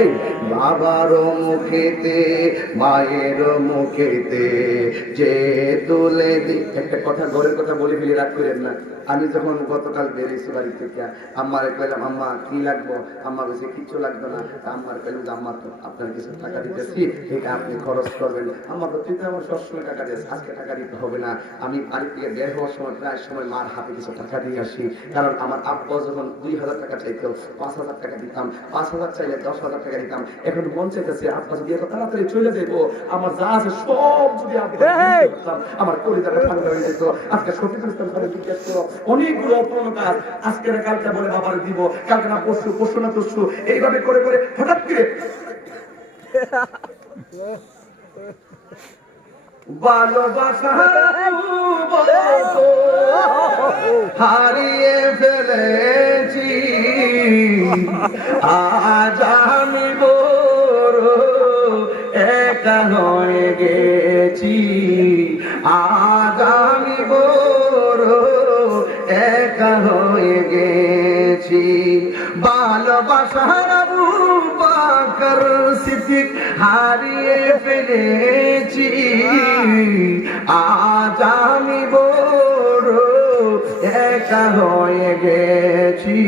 এই বাবার মুখেতে মায়ের মুখেতে যে তুলে দি। একটা কথা, ঘরের কথা বলে ফেলে রাগ করেন না। আমি যখন গতকাল বেরিয়েছি বাড়ি থেকে, আম্মারে কইলাম আম্মা কি লাগবো, আম্মা বলছে কিছু লাগবে না। আম্মার কইলাম আম্মা তো আপনার কিছু টাকা দিতেছি, এটা আপনি খরচ করবেন। আম্মা তো তুই তো আমার সবসময় টাকা দিস, আজকে টাকা দিতে হবে না। আমি বাড়ি থেকে বের হওয়ার সময় প্রায় সময় মার হাতে কিছু টাকা দিয়ে আসি, কারণ আমার আব্বা যখন 2000 টাকা চাইতো 5000 টাকা দিতাম, 5000 চাইলে 10,000 টাকা দিতাম। এখন মন চাইতেছে আব্বা যদি এত তাড়াতাড়ি চলে যাইবো, আমার যা আছে সব যদি আমার কলিজাটা ঠান্ডা হয়ে যেত। আজকে শফিকুল ইসলাম স্যারের জিজ্ঞেস করো, অনেকগুলো অপূর্ণ কাজ আজকে না কালকে বলে বাবার দিব, কালকে না পরশু, পরশু না তরশু, এইভাবে করে করে হঠাৎ করে ভালোবাসা হারিয়ে ফেলেছি, আজ আমি বড় একা হয়ে গেছি, আজ আমি বড় একা হয়ে গেছি। ভালোবাসার আবু বকর সিদ্দিক হারিয়ে ফেলেছি, আজ আমি বড় একা হয়ে গেছি,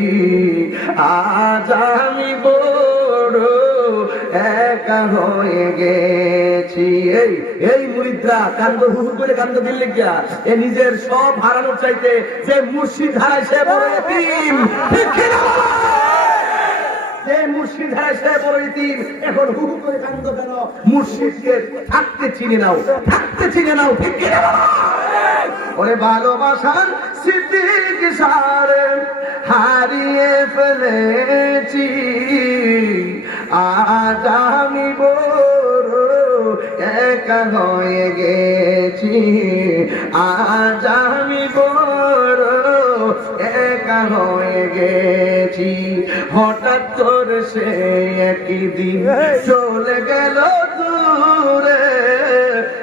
আজ আমি বড় একা হয়ে গেছি। এই মুরিদরা কান্দ হুহু করে কান্দ দিলে গিয়া এ নিজের সব হারানোর চাইতে যে মুর্শিদ হারায় সে বড় এতিম। ঠিক কিনা? যে মুর্শিদ হারায় সে বড় এতিম। এখন হুহু করে কান্দ কেন? মুর্শিদকে থাকতে চিনে নাও, থাকতে চিনে নাও। ঠিক কিনা? ওরে ভালোবাসার সিদ্দিক সারে হারিয়ে ফেলেছি, আজ আমি বড় একা হয়ে গেছি, আজ আমি বড় একা হয়ে গেছি। হঠাৎ করে সে একদিন চলে গেল দূরে,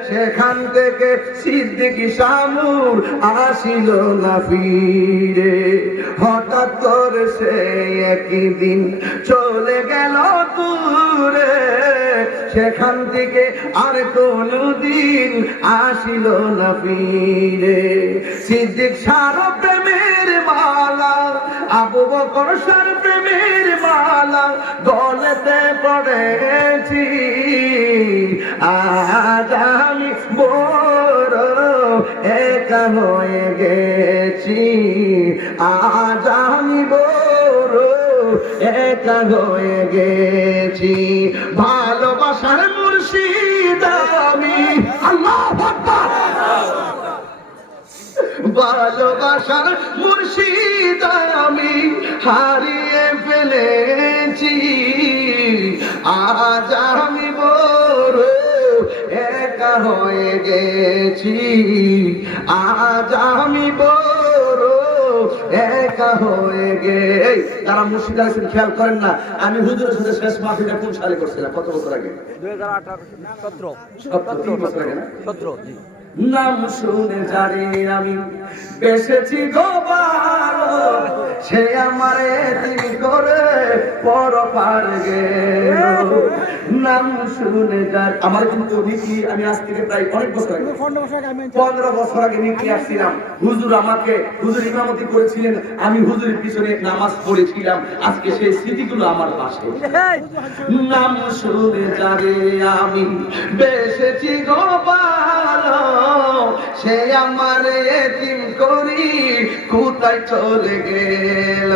সেখান থেকে সিদ্দিক শামুর আসিল না ফিরে। হঠাৎ করে সে একদিন চলে গেল দূরে, সেখান থেকে আর কোনদিন আসিল না ফিরে। সিদ্দিক সার প্রেমের মালা, আবু বকর সার প্রেমের মালা গলেতে পড়েছি, আজ আমি বড় একা হয়ে গেছি, আজ আমি বড় একা হয়ে গেছি। ভালোবাসার মুর্শিদ আমি, আল্লাহু আকবার, ভালোবাসার মুর্শিদ আমি হারিয়ে ফেলেছি, আজ আমি বড় একা হয়ে গেছি, আজ আমি বড় একা হয়ে গেছি। তারা মুর্শিদ আলী খেয়াল করেন না, আমি হুজুরের সাথে শেষ মাহফিলটা কোন সালে করছিলাম? কত বছর আগে? 2018 বছর আগে না? 17 জি। নাম শুনে জানি আমি বেসেছি গো ভালো, সে আমারে তিনি করে পরপার গেল। নাম শুনে জানি আমার কিন্তু নিকি, আমি আজ থেকে প্রায় অনেক বছর আগে 15 বছর আগে নিকি আসছিলাম। হুজুর আমাকে হুজুর ইমামতি করেছিলেন, আমি হুজুরের পিছনে নামাজ পড়েছিলাম। আজকে সেই স্মৃতিগুলো আমার পাশে। নাম শুনে জানি আমি বেসেছি গো ভালো, সে আমার এতিম করি কোথায় চলে গেল।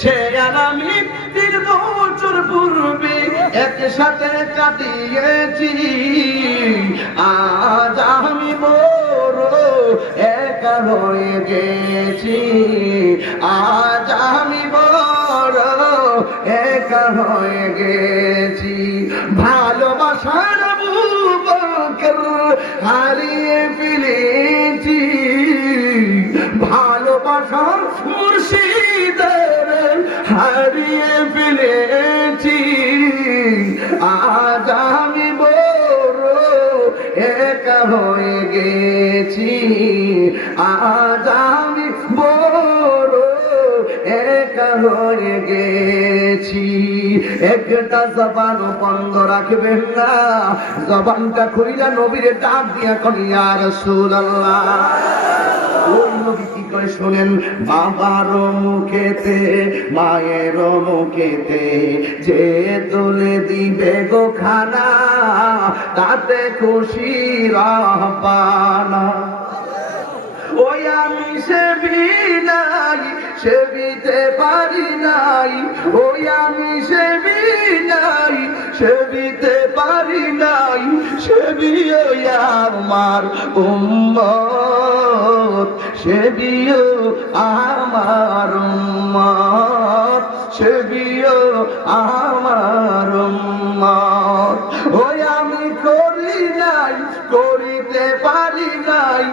সে আর আমি 3 বছর পূর্বে একসাথে কাটিয়েছি, আজ আমি বড় একা হয়ে গেছি, আজ আমি বড় একা হয়ে গেছি। ভালোবাসার বুকের হারিয়ে ফেলেছি, ভালোবাসার মুর্শিদের হারিয়ে ফেলেছি, আজ আমি বড় একা হয়ে গেছি, আজ আমি বড় একা হয়ে গেছি। একটা জবান বন্ধ রাখবেন না, জবানটা খুইলা নবীরে ডাক দিয়া করি ইয়া রাসূলুল্লাহ। ওই নবী কি কয় শোনেন, বাবার মুখেতে মায়ের মুখেতে যে তুলে দিবে গো খানা, তাতে খুশি রহবানা। ওই আমি সেবি নাই, সেবিতে পারি নাই, ওই আমি সেবি নাই, সেবিতে পারি নাই, সেবিও আমার উম্মত, সেবিও আমার উম্মত, সেবিও আমার উম্মত। ওই আমি করি নাই, করিতে পারি নাই,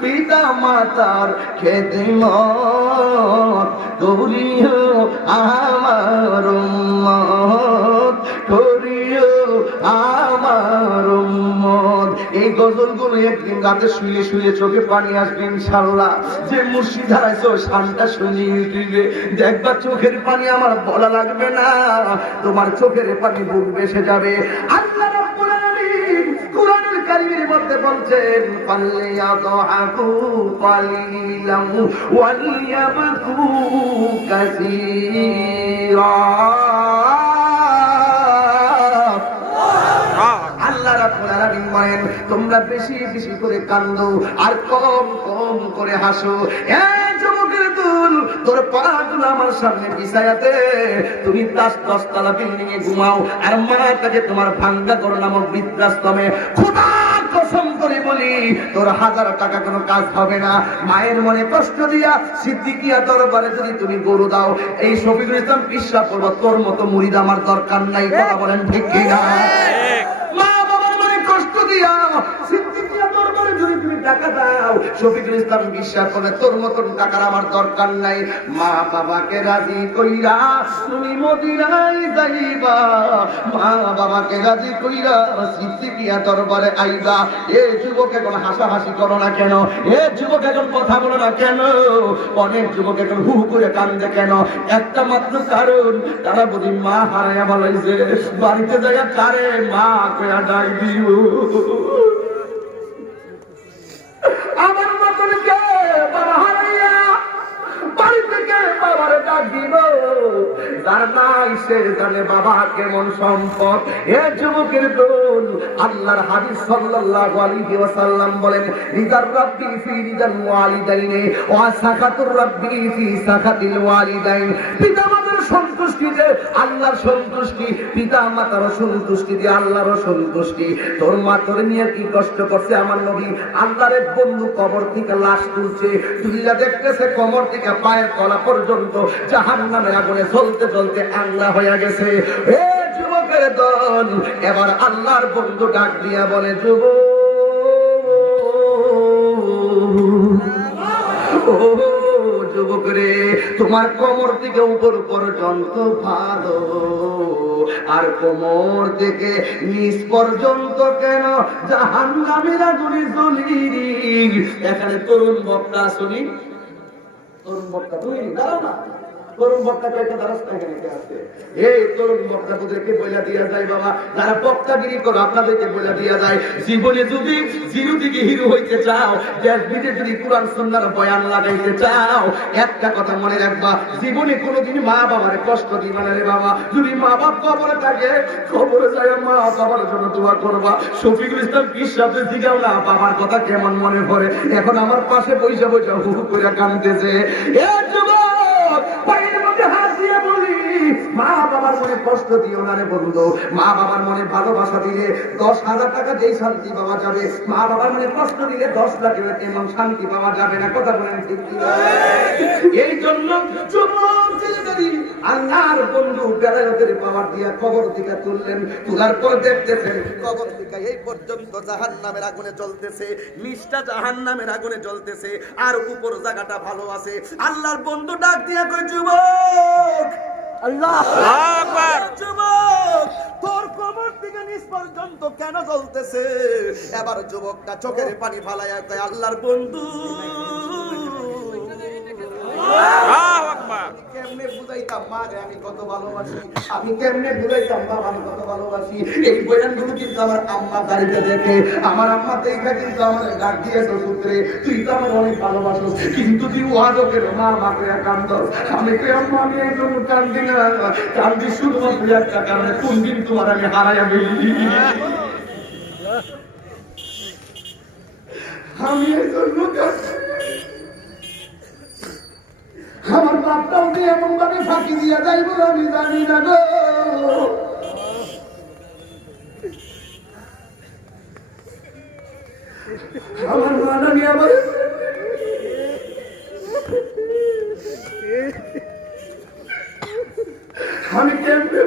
পিতা মাতার খেদমত, করিও আমার উম্মত, করিও আমার উম্মত। এই গজলগুলো একদিন রাতে শুয়ে শুয়ে চোখে পানি আসবে ইনশাআল্লাহ। যে মুর্শিদ হারাইছো শানটা শুনিয়ে দিবে, দেখবা চোখের পানি আমার বলা লাগবে না, তোমার চোখের পানি বুক ভেসে যাবে। আল্লাহ রাব্বুল আলামিন কুরআনুল কারীমের মধ্যে বলছেন, ফালইয়াদহাকু কালিলাম ওয়ালিয়াবকু কাসীরা। আল্লাহ রাব্বুল আলামিন বলেন, তোমরা বেশি বেশি করে কান্দো আর কম কম করে হাসো। এ যুবকের দুল, তোর পাগুলো আমার সামনে বিছায়াতে, তুমি 10 তলা বিল্ডিং এ ঘুমাও আর মাটাকে তোমার ভাঙ্গা ঘর নামক বৃদ্ধাশ্রমে। খোদার কসম করে বলি, তোর 1000 টাকা কোনো কাজ হবে না। মায়ের মনে কষ্ট দিয়া সিদ্দিকিয়া দরবারে যদি তুমি গরু দাও, এই শফিকুল ইসলাম পিসা পড়ব, তোর মতো মুরিদ আমার দরকার নাই। কথা বলেন ঠিক কি না? মা বাবার মনে কষ্ট দিয়া সিদ্দিকিয়া দরবারে যদি তুমি টাকা দাও, শফিকুল ইসলাম বিশ্বাস করে তোর মতন টাকার আমার দরকার নাই। মা বাবাকে রাজি কইরা তুমি মদিনায় যাইবা, মা বাবাকে রাজি কইরা সিদ্দিকিয়া দরবারে আইবা। এ যুবক এখন হাসাহাসি করো না কেন? এ যুবক এখন কথা বলো না কেন? অনেক যুবক এখন হু করে কান্দে কেন? একটা মাত্র কারণ, তারা বুঝি মা হারাইয়া ভালাইছে, বাড়িতে যাইয়া কারে মা কইয়া ডাক দিও। আমার মতন কে বাবা হারাইয়া বাড়ি থেকে বাবার ডাক দিব? যার নাই সে জানে বাবা কেমন সম্পদ। এ যুবকের দল, আল্লাহর হাবিব সাল্লাল্লাহু আলাইহি ওয়াসাল্লাম বলেন, রিদার রাব্বি ফি রিদাল ওয়ালিদাইনি ওয়া সাখাতুর রাব্বি ফি সাখাতিল ওয়ালিদাইন। পিতা মাতার সন্তুষ্টিতে আল্লাহর সন্তুষ্টি, পিতা মাতার সন্তুষ্টিতে আল্লাহর সন্তুষ্টি। তোর মা তোর নিয়ে কি কষ্ট করছে আমার নবী? আল্লাহর এক বন্ধু কবর থেকে লাশ তুলছে, তুইলা দেখতেছে কবর থেকে পায়ের তলা পর্যন্ত জাহান্নামের আগুনে জ্বলতে জ্বলতে আল্লাহ হয়ে গেছে। এ যুবকের যুবকগণ, এবার আল্লাহর বন্ধু ডাক দিয়া বলে, যুবক রে, তোমার কোমর থেকে উপর পর্যন্ত ভালো, আর কোমর থেকে নিচ পর্যন্ত কেন জাহান্নামের আগুনে জ্বলি। এখানে তরুণ বক্তা শুনি, তরুণ বক্তা তুমি দাঁড়াও না, তরুণ বক্তা কয়েকটা রাস্তা এখানে আছে। এই তরুণ বক্তা ওদেরকে বলে দিয়া যায়, বাবা যারা বক্তাগিরি করো আপনাদেরকে বলে দিয়া যায়, জীবনে যদি জিরো থেকে হিরো হইতে চাও, দেশ বিদেশে যদি কোরআন সুন্নাহর বয়ান লাগাইতে চাও, একটা কথা মনে রাখবা, জীবনে কোনোদিন মা বাবার কষ্ট দিবা না রে বাবা। যদি মা বাপ কবরে থাকে, কবরে যায় মা বাবার জন্য দোয়া করবা। শফিকুল ইসলাম পীর সাহেব জিগাও না, বাবার কথা কেমন মনে পড়ে, এখন আমার পাশে বইসা বইসা হু হু করে কাঁদতেছে। এ যুবক, পায়ের মধ্যে হাত দিয়ে বলি, মা বাবার মনে কষ্ট দিও না রে বন্ধু। মা বাবার মনে ভালোবাসা দিলে 10,000 টাকা যেই শান্তি পাওয়া যাবে, মা বাবার মনে কষ্ট দিলে 10 লাখ এমন শান্তি পাওয়া যাবে না। কথা বলেন ঠিক কি? এই জন্য যুবক ছেলেটারি আল্লাহর বন্ধু বেলায়েতের পাওয়ার দিয়া কবর থেকে তুললেন, তোলার পর দেখতেছেন কবর থেকে এই পর্যন্ত জাহান্নামের আগুনে জ্বলতেছে, নিচটা জাহান্নামের আগুনে জ্বলতেছে, আর উপর জায়গাটা ভালো আছে। আল্লাহর বন্ধু ডাক দিয়া কই, যুবক, আল্লাহু আকবার, যুবক তোর কবর থেকে নিচ পর্যন্ত কেন জ্বলতেছে? এবার যুবকটা চোখের পানি ফালায়া কয়, আল্লাহর বন্ধু, আল্লাহু আকবার, কেমনে বুঝাইতাম মারে আমি কত ভালোবাসি, আমি কেমনে বুঝাইতাম বাবা আমি কত ভালোবাসি। এই বয়ানগুলো কিন্তু আমার আম্মা বাড়িতে দেখে, আমার আম্মা দেখা কিন্তু আমার ডাক দিয়ে সূত্রে, তুই তো আমার অনেক ভালোবাসিস, কিন্তু তুই ওয়াদকের মা মাকে কান্দ। আমি কে আম্মা, আমি একদম কান্দি না, কান্দি শুধুমাত্র একটা কারণে, কোন দিন তোমার আমি হারাইয়া ফেলি। আমি একজন আমার বাপটাও যে এমন ভাবে ফাঁকি দিয়া যাইব আমি জানি না গো। আমার মানা নিয়ে আমার আমি কেমনে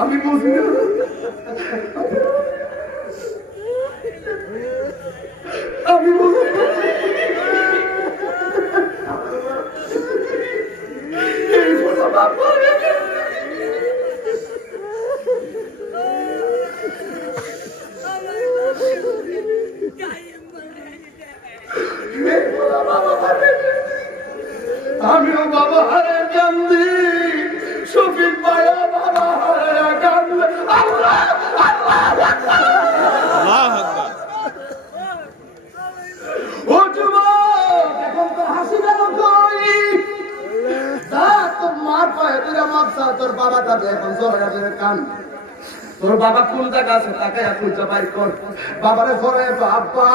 আমি বুঝি না, আমি বুঝি না। এই বলো বাবা, আমিও বাবা হারে কান্দি, শফিক ভাইও বাবা হারে কান্দে। আল্লাহ আল্লাহ আল্লাহু আকবার। ও যুবক, এখন তো হাসি গেল কই? যা তোর মার পায়ে তুই মাপসা, তোর বাবা যাবে এখন জোরে কান। তোর বাবা কোন জায়গা আছে তাকে খুঁজে বাইর কর। বাবারে ঘরে, বাবা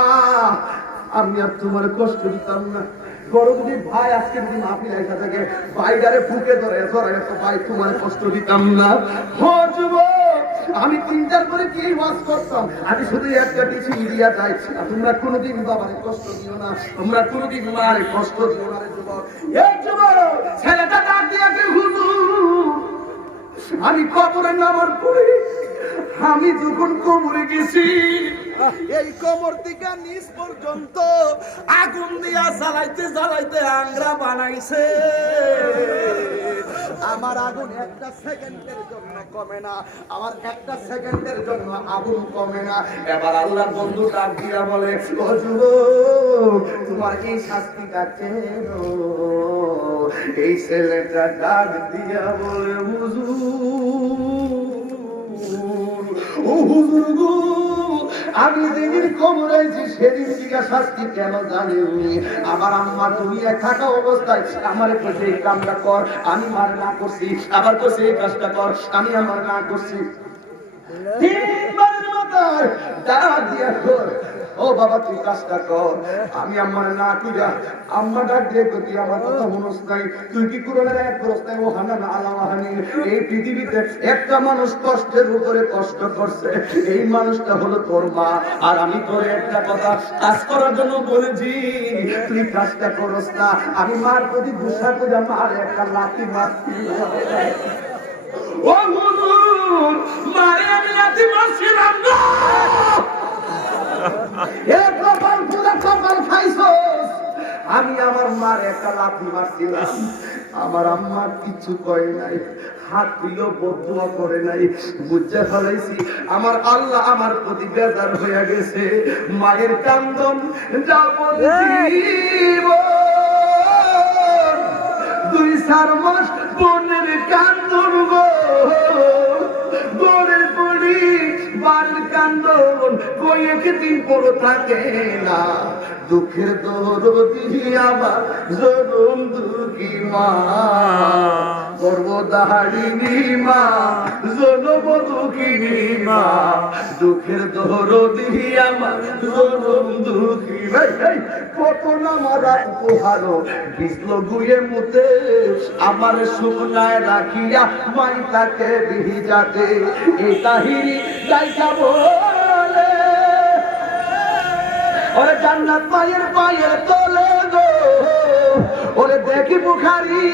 আমি আর তোমার কষ্ট দিতাম না, বড় যদি ভাই আজকে যদি মাফি লেখা থাকে, ভাইটারে ফুকে ধরে ধরে তো ভাই তোমার কষ্ট দিতাম না। ও যুবক, আমি 3-4 করে কি ওয়াজ করতাম, আমি শুধু একটা কিছু দিয়া যাই, তোমরা কোনোদিন বাবারে কষ্ট দিও না, তোমরা কোনোদিন মারে কষ্ট দিও না রে যুবক। এই যুবক ছেলেটা ডাক দিয়া কে, হুজুর আমি কবরে নামার পরে, আমি যখন কবরে গেছি, এই কবর থেকে নিচ পর্যন্ত আগুন দিয়া জ্বালাইতে জ্বালাইতে আংরা বানাইছে। আমার আগুন একটা সেকেন্ডের জন্য কমে না, আমার একটা সেকেন্ডের জন্য আগুন কমে না। এবার আল্লাহর বন্ধু ডাক দিয়া বলে, ও যুবক তোমার এই শাস্তিটা কেন? এই ছেলেটা ডাক দিয়া বলে, আমি যেদিন কবরাইছি সেদিন থেকে শাস্তি কেন জানেননি? আমার আম্মা দুনিয়া থাকা অবস্থায় আমার কাছে এই কামটা কর, আমি মার না করছি, আবার কাছে এই কাজটা কর, আমি আমার না করছি। 3 বারের মাথায় ডাক দিয়া কর, ও বাবা তুই কাজটা কর। আমি আম্মার না কইরা আম্মা ডাক দিয়ে তুই আমার কথা মনস নাই, তুই কি কোরআনের আয়াত পড়ছ নাই? ও হানান আলা ওয়াহানি, এই পৃথিবীতে একটা মানুষ কষ্টের উপরে কষ্ট করছে, এই মানুষটা হলো তোর মা। আর আমি তোরে একটা কথা কাজ করার জন্য বলেছি, তুই কাজটা করস না। আমি মার প্রতি গুসা করে মার একটা লাথি মারছি। ও হুজুর, মারে আমি লাথি মারছিলাম না। এ কপাল পুরা কপাল খাইছস। আমি আমার মার একটা লাথি মারছিলাম, আমার আম্মার কিছু কয় নাই, হাত দিল বদুয়া করে নাই, বুঝতে ফেলাইছি আমার আল্লাহ আমার প্রতি বেজার হয়ে গেছে। মায়ের কান্দন যা বলছি, 2-4 মাস বোনের কান্দন গো, বোনের পড়ি বাড়ির কান্দন কয়েকদিন পরও থাকে না। দুঃখের দরদি আমার জনম দুঃখী মা, গর্ভধারিণী মা, জনম দুঃখিনী মা, দুঃখের দরদি আমার জনম দুঃখী। কত নামারা উপহার বিষ্ণু গুয়ে মুতে আমার শুকনায় রাখিয়া মাই তাকে ভিজাতে, এই কাহিনী গাইকা বলে ওরে জান্নাত মায়ের পায়ের তলে গো। ওরে দেখি বুখারী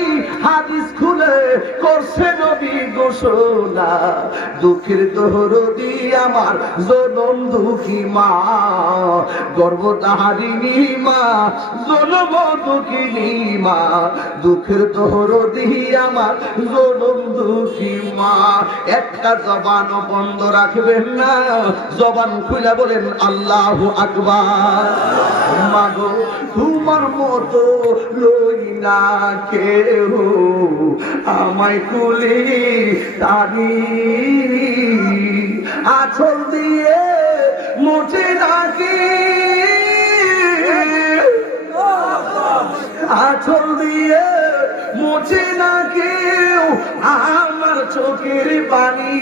হাদিস খুলে করছে নবী ঘোষণা, দুঃখের দরদি আমার জনম দুঃখী মা, গর্ভধারিণী মা, জনম দুঃখিনী মা, দুঃখের দরদি আমার জনম দুঃখী মা। একটা জবান বন্ধ রাখবেন না, জবান খুলে বলেন আল্লাহু আকবার। মাগো তোমার মতো লই না কেউ আমায় কুলি টানি, আঁচল দিয়ে মুছে রাখি, আঁচল দিয়ে মুছে না কেউ আমার চোখের পানি।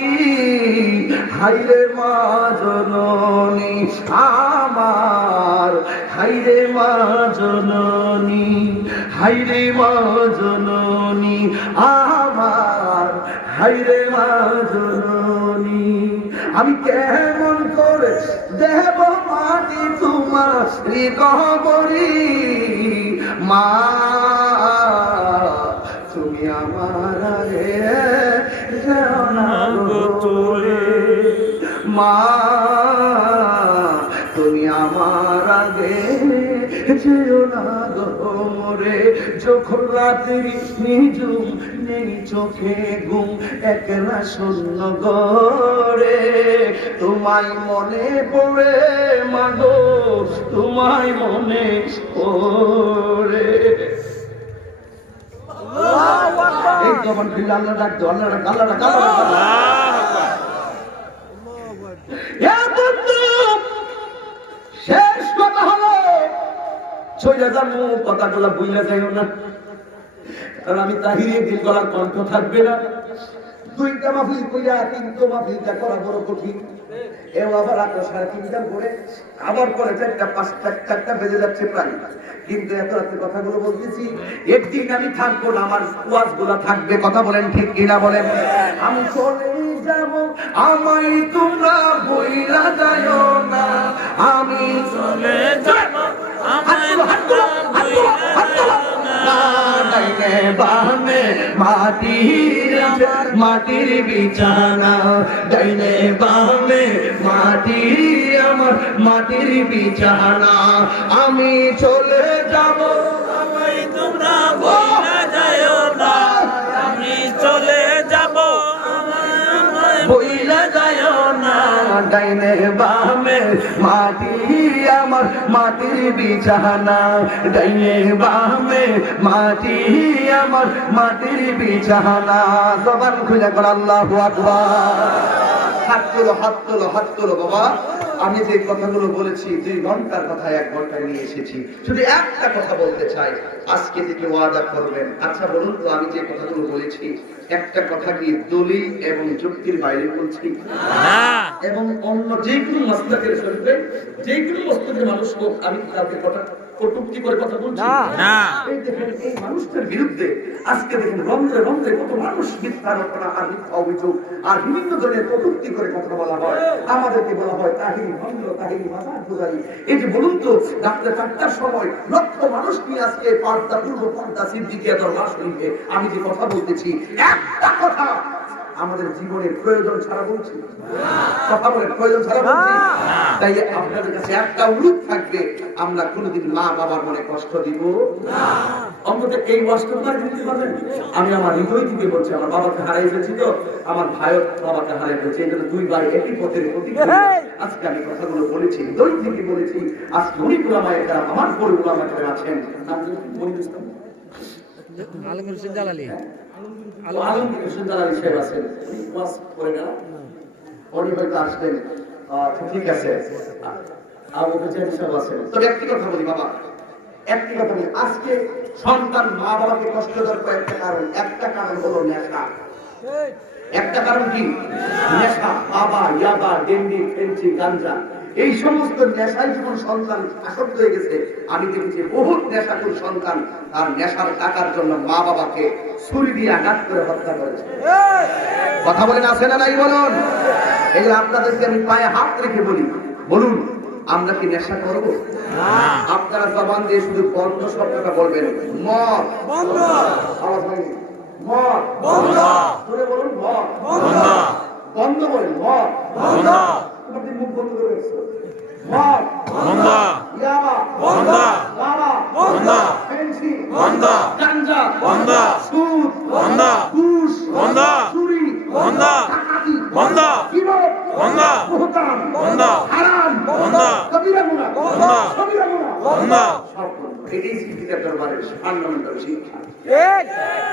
হাইরে মা জননী আমার, হাইরে মা জননী, হাইরে মা জননী আমার, হাইরে মা জননী। আমি কেমন করে দেব মাটি তোমার কবরি, মা তুমি আমার চলে, মা তুমি আমার আগে যেও না গো মোরে। যখন রাত্রি নিজুম নেই চোখে ঘুম, একলা শূন্য ঘরে তোমায় মনে পড়ে মাগো, তোমায় মনে পড়ে। এই জবান খুলে আল্লাহ ডাকতো, আল্লাহ ডাক, আল্লাহ ডাক, আল্লাহ ডাক। শেষ কথা হলো চলে যাবো, কথাগুলো বুঝলে যাইও না, কারণ আমি তাহিরে দিল গলার কণ্ঠ থাকবে না। 2টা মাহফিল কইরা 3টা মাহফিলটা করা বড় কঠিন। এও আবার রাত 3:30 করে আবার করে 4টা বেজে যাচ্ছে প্রায়। কিন্তু এত রাতে কথাগুলো বলতেছি, একদিন আমি থাকবো না, আমার ওয়াজগুলো থাকবে। কথা বলেন ঠিক কিনা বলেন? আমি চলে যাব, আমায় তোমরা বইলা যাও না, আমি চলে যাব, আমায় তোমরা বইলা না। ডাইনে বামে মাটির বিছানা, ডাইনে বামে আমার মাটির বিছানা। আমি চলে যাব, আমায় তোমরা বইলা যাও না, আমি চলে যাব, আমায় বইলা যাও না। ডাইনে বামে আমার মাটির বিছানা, ডাইনে বামে আমার মাটির বিছানা। জবান খুলে কর আল্লাহু আকবার। হাত তোলো, হাত তোলো, হাত তোলো বাবা। আমি যে কথাগুলো বলেছি 2 ঘন্টার কথা 1 ঘন্টায় নিয়ে এসেছি। শুধু একটা কথা বলতে চাই, আজকে থেকে ওয়াদা করবেন। আচ্ছা বলুন তো, আমি যে কথাগুলো বলেছি একটা কথা কি দলিল এবং যুক্তির বাইরে বলছি? না। এবং অন্য যে কোনো মাসলাকের শরীরে যে কোনো মস্তকের মানুষ হোক, আমি তাদের কথা কটূক্তি করে কথা বলছি না। এই দেখেন, এই মানুষটার বিরুদ্ধে আজকে দেখেন রন্ধ্রে রন্ধ্রে কত মানুষ মিথ্যা রটনা আর মিথ্যা অভিযোগ আর বিভিন্ন ধরনের কটূক্তি করে কথা বলা হয়। আমাদেরকে বলা হয় তাহিরি ভণ্ড, তাহিরি মাজার পূজারী। এই যে বলুন তো, রাত্রে 4টার সময় লক্ষ মানুষ নিয়ে আজকে পর্দা পূর্ব পর্দা সিদ্দিকিয়া দরবার শরীফে আমি যে কথা বলতেছি, একটা কথা আমাদের জীবনের প্রয়োজন ছাড়া বলছি, কথা বলে প্রয়োজন ছাড়া বলছি। তাই আপনাদের কাছে একটা অনুরোধ থাকবে, আমরা কোনোদিন মা বাবার মনে কষ্ট দিব না। অন্তত এই কষ্টটা দিতে পারবেন। আমি আমার হৃদয় থেকে বলছি, আমার বাবাকে হারাই ফেলছি তো, আমার ভাইও বাবাকে হারাই ফেলছে, এই জন্য 2 ভাই একই পথের প্রতীক। আজকে আমি কথাগুলো বলেছি, হৃদয় থেকে বলেছি। আজকে অনেক ওলামায়ে কেরাম, আমার পরে ওলামায়ে কেরাম আছেন, আমি মনিরুল ইসলাম আলমগীর হোসেন জালালী আলমগীর হোসেন জালালী সাহেব আছেন, ওয়াজ করে না, উনি হয়তো আসবেন। ঠিক আছে, আবু বকর সাহেব আছেন। তবে একটি কথা বলি বাবা, একটি কথা বলি, আজকে সন্তান মা বাবাকে কষ্ট দেওয়ার কয়েকটা কারণ। একটা কারণ হলো নেশা। একটা কারণ কি? নেশা। বাবা, ইয়াবা, ডেন্ডি, ফেন্সি, গাঞ্জা, এই সমস্ত নেশায় যখন সন্তান আসক্ত হয়ে গেছে, আমি দেখেছি বহুত নেশাকুর সন্তান তার নেশার টাকার জন্য মা বাবাকে ছুরি দিয়ে আঘাত করে হত্যা করেছে। কথা বলেন, আছে না নাই বলুন? এই আপনাদেরকে আমি পায়ে হাত রেখে বলি, বলুন আমরা কি নেশা করব? আপনারা জবান দিয়ে শুধু বন্ধ শব্দটা বলবেন, মদ বন্ধ। আওয়াজ হয়নি, মদ বন্ধ। জোরে বলুন, মদ বন্ধ। বন্ধ বলেন, মদ বন্ধ। আপনি মুখ বন্ধ করে রেখেছেন। মদ বন্ধ, ইয়াবা বন্ধ, বাবা বন্ধ, ফেন্সি বন্ধ, গাঞ্জা বন্ধ, সুদ বন্ধ, ঘুষ বন্ধ, চুরি বন্ধ, ডাকাতি বন্ধ, গীবত বন্ধ, বুহতান বন্ধ, হারাম বন্ধ, কবিরা গুনাহ বন্ধ, সগীরা গুনাহ বন্ধ। সব বন্ধ। এটাই শিক্ষিতের দরবারের ফান্ডামেন্টাল শিক্ষা।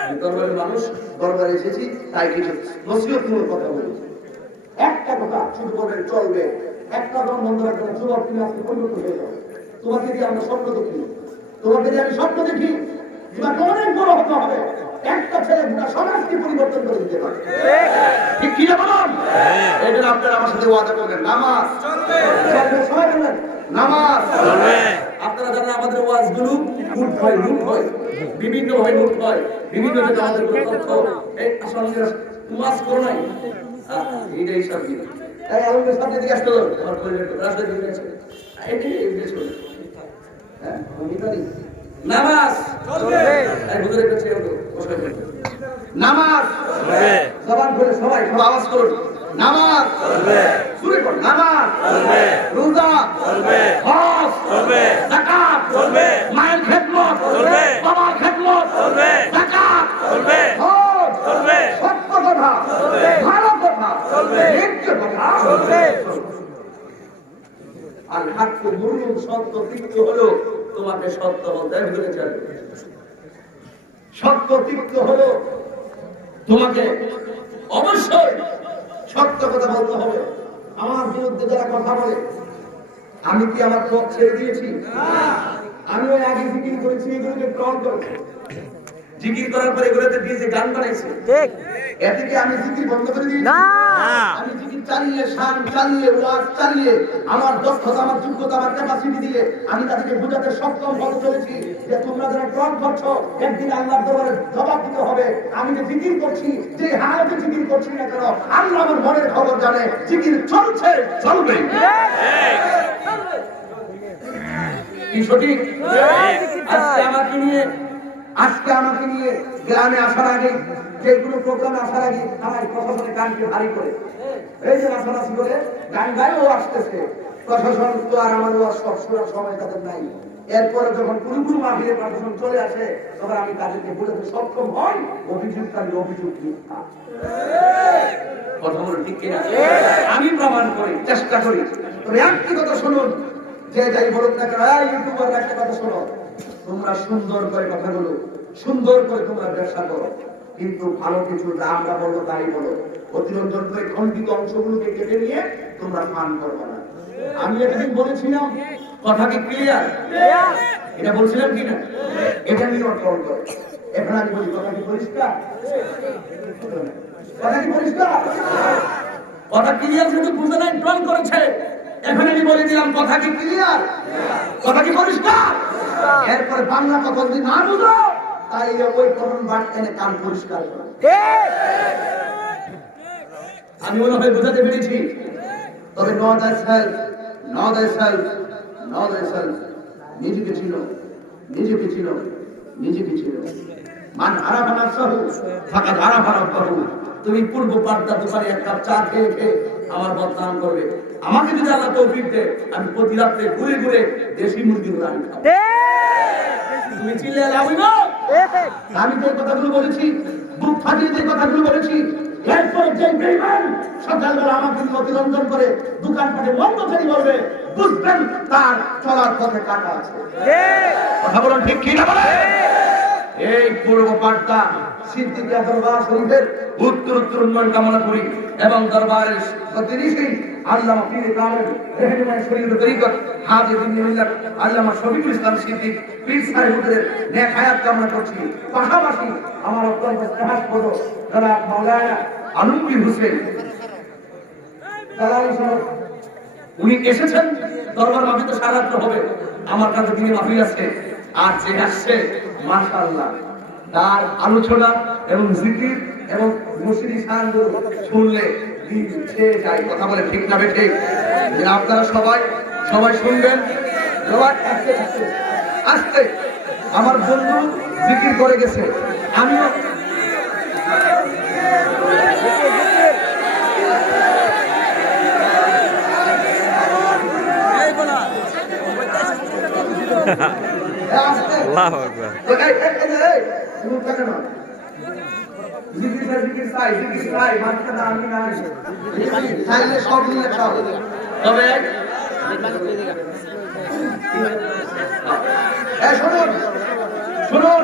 ঠিক দরবারের মানুষ দরবারে এসেছি, তাই কিছু নসিহতমূলক কথা বলেছি। একটা কথা শুধু বলবেন চলবে, একটা দম বন্ধ রাখবেন। যুবক তুমি আজকে পরিবর্তন হয়ে যাও। তোমাকে দিয়ে আমরা স্বপ্ন দেখি, তোমাকে দিয়ে আমি স্বপ্ন দেখি, তোমাকে অনেক বড় হতে হবে। একটা ছেলে গোটা সমাজকে পরিবর্তন করে দিতে পারে। ঠিক কি না বলুন? এই জন্য আপনারা আমার সাথে ওয়াদা করবেন, নামাজ চলবে। সবাই বলবেন নামাজ চলবে। আপনারা জানেন আমাদের ওয়াজগুলো লুট হয়, লুট হয়, বিভিন্ন হয়, লুট হয়, বিভিন্ন জায়গায় আমাদের তথ্য এই আসলে ওয়াজ করে নাই। এইটাই সব কি এই আলমগীর সামনে দিকে আসতে দাও, আমার পরিবার রাস্তা দিকে আছে, এটাই এমনি চলে। হ্যাঁ, অধিকারী নামাজ চলবে। এই হুজুরের কাছে এলো, বসে বসে নামাজ চলবে। জবান করে সবাই সব আওয়াজ করুন, নামাজ চলবে। জোরে করুন, নামাজ চলবে। রোজা চলবে, হজ চলবে, যাকাত চলবে, মায়ের খেদমত চলবে, বাবার খেদমত চলবে, যাকাত চলবে, হজ চলবে, সত্য কথা চলবে, ভালো কথা চলবে, ন্যায্য কথা চলবে। আর হাক্কু মুরুম, সত্য তিক্ত হলো, তোমাকে সত্য বলতে ভুলে যাবে। সত্য তিক্ত হলো, তোমাকে অবশ্যই সত্য কথা বলতে হবে। আমার বিরুদ্ধে যারা কথা বলে, আমি কি আমার পথ ছেড়ে দিয়েছি? আমি ওই আগে জিকির করেছি, এগুলোকে ট্রল করেছি, জিকির করার পরে এগুলোতে দিয়েছে গান বানাইছে। ঠিক এতে কি আমি জিকির বন্ধ করে দিয়েছি? না, আমি জিকির চালিয়ে, শান চালিয়ে, ওয়াজ চালিয়ে, আমার দক্ষতা, আমার যোগ্যতা, আমার ক্যাপাসিটি দিয়ে আমি তাদেরকে বোঝাতে সক্ষম হতে চলেছি যে তোমরা যারা ট্রল করছো, একদিন আল্লাহর দরবারে জবাব দিতে হবে। আমি যে জিকির করছি, যে হায়াতে জিকির করছি না কেন, আল্লাহ আমার মনের খবর জানে। জিকির চলছে, চলবে। কি সঠিক? আজকে আমাকে নিয়ে গ্রামে আসার আগে, যেগুলো প্রোগ্রামে আসার আগে আমার প্রশাসনের কানকে ভারী করে এই যে নাচানাচি করে গান গায়েও আসতেছে। প্রশাসন তো আর আমার সব শোনার সময় তাদের নাই। এরপরে যখন পুরোপুরি মাহফিলের প্রশাসন চলে আসে, তখন আমি তাদেরকে বোঝাতে সক্ষম হই অভিযুক্ত অভিযোগ মিথ্যা। কথা বলো ঠিক কিনা? আমি প্রমাণ করি, চেষ্টা করি। তবে একটি কথা শুনুন, যে যাই বলুক না কেন, ইউটিউবার একটা কথা শোনো, তোমরা সুন্দর করে কথাগুলো সুন্দর করে তোমরা ব্যবসা করো, কিন্তু ভালো কিছু যা আমরা বলবো তাই বলো। অতিরঞ্জন করে খণ্ডিত অংশগুলোকে কেটে নিয়ে তোমরা ফান করবে না। আমি একদিন বলেছিলাম কথা কি ক্লিয়ার? এটা বলছিলাম কি না? এটা নিয়ে অটল করে। এখন আমি বলি কথা কি পরিষ্কার? কথা কি পরিষ্কার? কথা ক্লিয়ার শুধু বুঝে নাই, ট্রল করেছে। এখন আমি বলে দিলাম কথা কি ক্লিয়ার? কথা কি পরিষ্কার? এরপরে বাংলা কথা যদি না বুঝো তাইলে ওই করণ বাট এনে কান পরিষ্কার করো। আমি মনে হয় বুঝাতে পেরেছি। তবে know thyself, know thyself, know thyself। নিজেকে চিনো, নিজেকে চিনো, নিজেকে চিনো। মান আরাফা নাফসাহু ফাকাদ আরাফা রাব্বাহু। তুমি পূর্ব পাড়টা দোকানে এক কাপ চা খেয়ে খেয়ে আমার বদনাম করবে। আমাকে যদি আল্লাহ তৌফিক দেয়, আমি প্রতি রাত্রে ঘুরে ঘুরে দেশি মুরগি রান্না খাবো। তুমি চিল্লে লাভ না। আমি যে কথাগুলো বলেছি, বুক ফাটিয়ে যে কথাগুলো বলেছি, এরপরে যে বেঈমান সকালবেলা আমাকে অতিরঞ্জন করে দোকানপাটে মন্দখানি বলবে, বুঝবেন তার চলার পথে কাটা আছে। কথা বলুন ঠিক কি না বলে? এই পূর্ব পাট্টা সিদ্দিকিয়া দরবার শরীফের উত্তর উত্তর উন্নয়ন কামনা করি এবং দরবারের প্রতিনিধি আল্লামা পীর কামেল রহমাতুল্লাহ শরীফ তরিকত হাজী ইবনে মিল্লাত আল্লামা শফিকুল ইসলাম সিদ্দিক পীর সাহেবদের নেক হায়াত কামনা করছি। পাশাপাশি আমার অত্যন্ত স্নেহাস্পদ জনাব মাওলানা আলমগীর হোসেন দালালি সাহেব, উনি এসেছেন। দরবার মাহফিল তো সারা রাত হবে। আমার কাছে তিনি মাহফিল আছে। আর যে আসছে মাশাআল্লাহ, তার আলোচনা এবং জিকির এবং মুর্শিদি শানগুলো শুনলে দিল ছেয়ে যায়। কথা বলে ঠিক না বেঠে? আপনারা সবাই সবাই শুনবেন। সবাই আস্তে আস্তে আস্তে। আমার বন্ধু জিকির করে গেছে, আমিও আল্লাহু আকবার। সব নিয়ে খাও। তবে শুনুন শুনুন,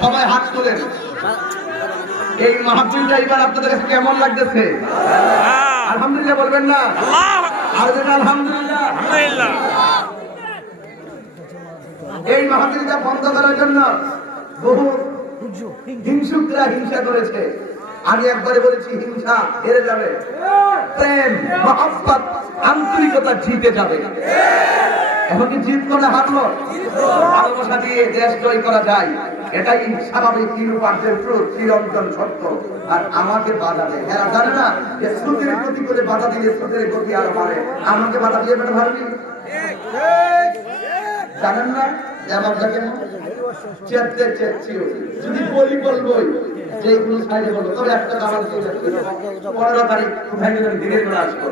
সবাই হাত তোলেন। এই মাহফিলটা এবার আপনাদের কাছে কেমন লাগতেছে? আলহামদুলিল্লাহ বলবেন না? আর আলহামদুলিল্লাহ। এই মাহফিলটা বন্ধ করার জন্য বহু হিংসুকরা হিংসা করেছে। আমি একবারে বলেছি হিংসা হেরে যাবে, প্রেম মহব্বত আন্তরিকতা জিতে যাবে। এখন কি জিতলো না হারলো? ভালোবাসা দিয়ে দেশ জয় করা যায়, এটাই স্বাভাবিক নিরুপার্থের চিরন্তন সত্য। আর আমাকে বাধা দেয়, এরা জানে না যে স্রোতের গতি করে বাধা দিলে স্রোতের গতি আরো বাড়ে। আমাকে বাধা দিয়ে বেটা ভাবি জানেন না যে আমার দেখেন চেতে চেয়েছিও যদি বলি বলবোই যে কোনো সাইডে বলবো, তবে একটা আমার 15 তারিখ কোথায় গেলে দিনের বেলা আসবো।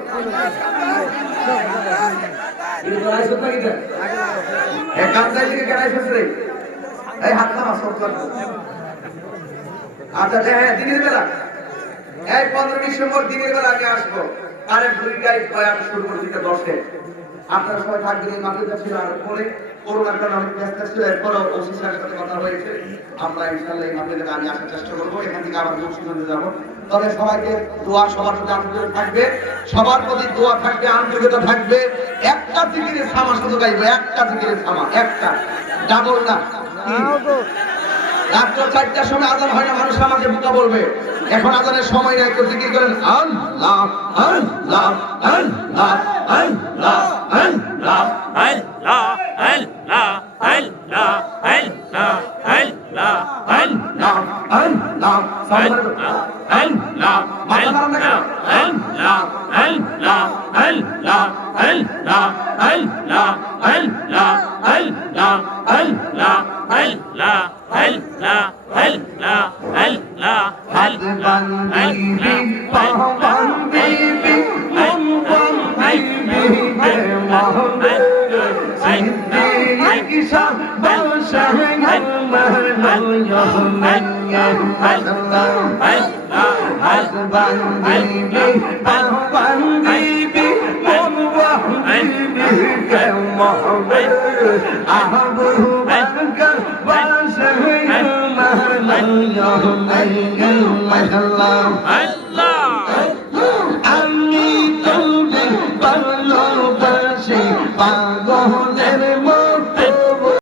আচ্ছা হ্যাঁ, দিনের বেলা এই 15 ডিসেম্বর দিনের বেলা আমি আসবো। কারেন্ট 2 গাড়ি আমি শুরু করছি 10-এ। আপনারা সবাই থাকবেন। এই মাদ্রাসা ছিল আর পরে করোনার কারণে অনেক ব্যস্ত ছিল। এরপরও ওসি সাহেবের সাথে কথা হয়েছে, আমরা ইনশাআল্লাহ এই মাদ্রাসাতে আমি আসার চেষ্টা করবো। এখান থেকে আবার মুন্সিগঞ্জে যাবো। তবে সবাইকে দোয়া, সবার প্রতি আন্তরিকতা থাকবে, সবার প্রতি দোয়া থাকবে, আন্তরিকতা থাকবে। একটা জিকিরের সামা শুধু গাইবো, একটা জিকিরের সামা, একটা, ডাবল না। রাত্র 4টার সময় আজান হয় না, মানুষ আমাকে বোকা বলবে। এখন আজানের সময় না, একটু জিকির করেন আল্লাহ আল্লাহ আল্লাহ আল্লাহ আল্লাহ আল্লাহ আল্লাহ আল্লাহ আল্লাহ আল্লাহ আল্লাহ আল্লাহ আল্লাহ মাথা নাড়ান না কেন? আল্লাহ আল্লাহ আল্লাহ আল্লাহ আল্লাহ আল্লাহ আল্লাহ আল্লাহ আল্লাহ আল্লাহ আল্লাহ আল্লাহ আমি তোদের ভালোবাসি। পাগল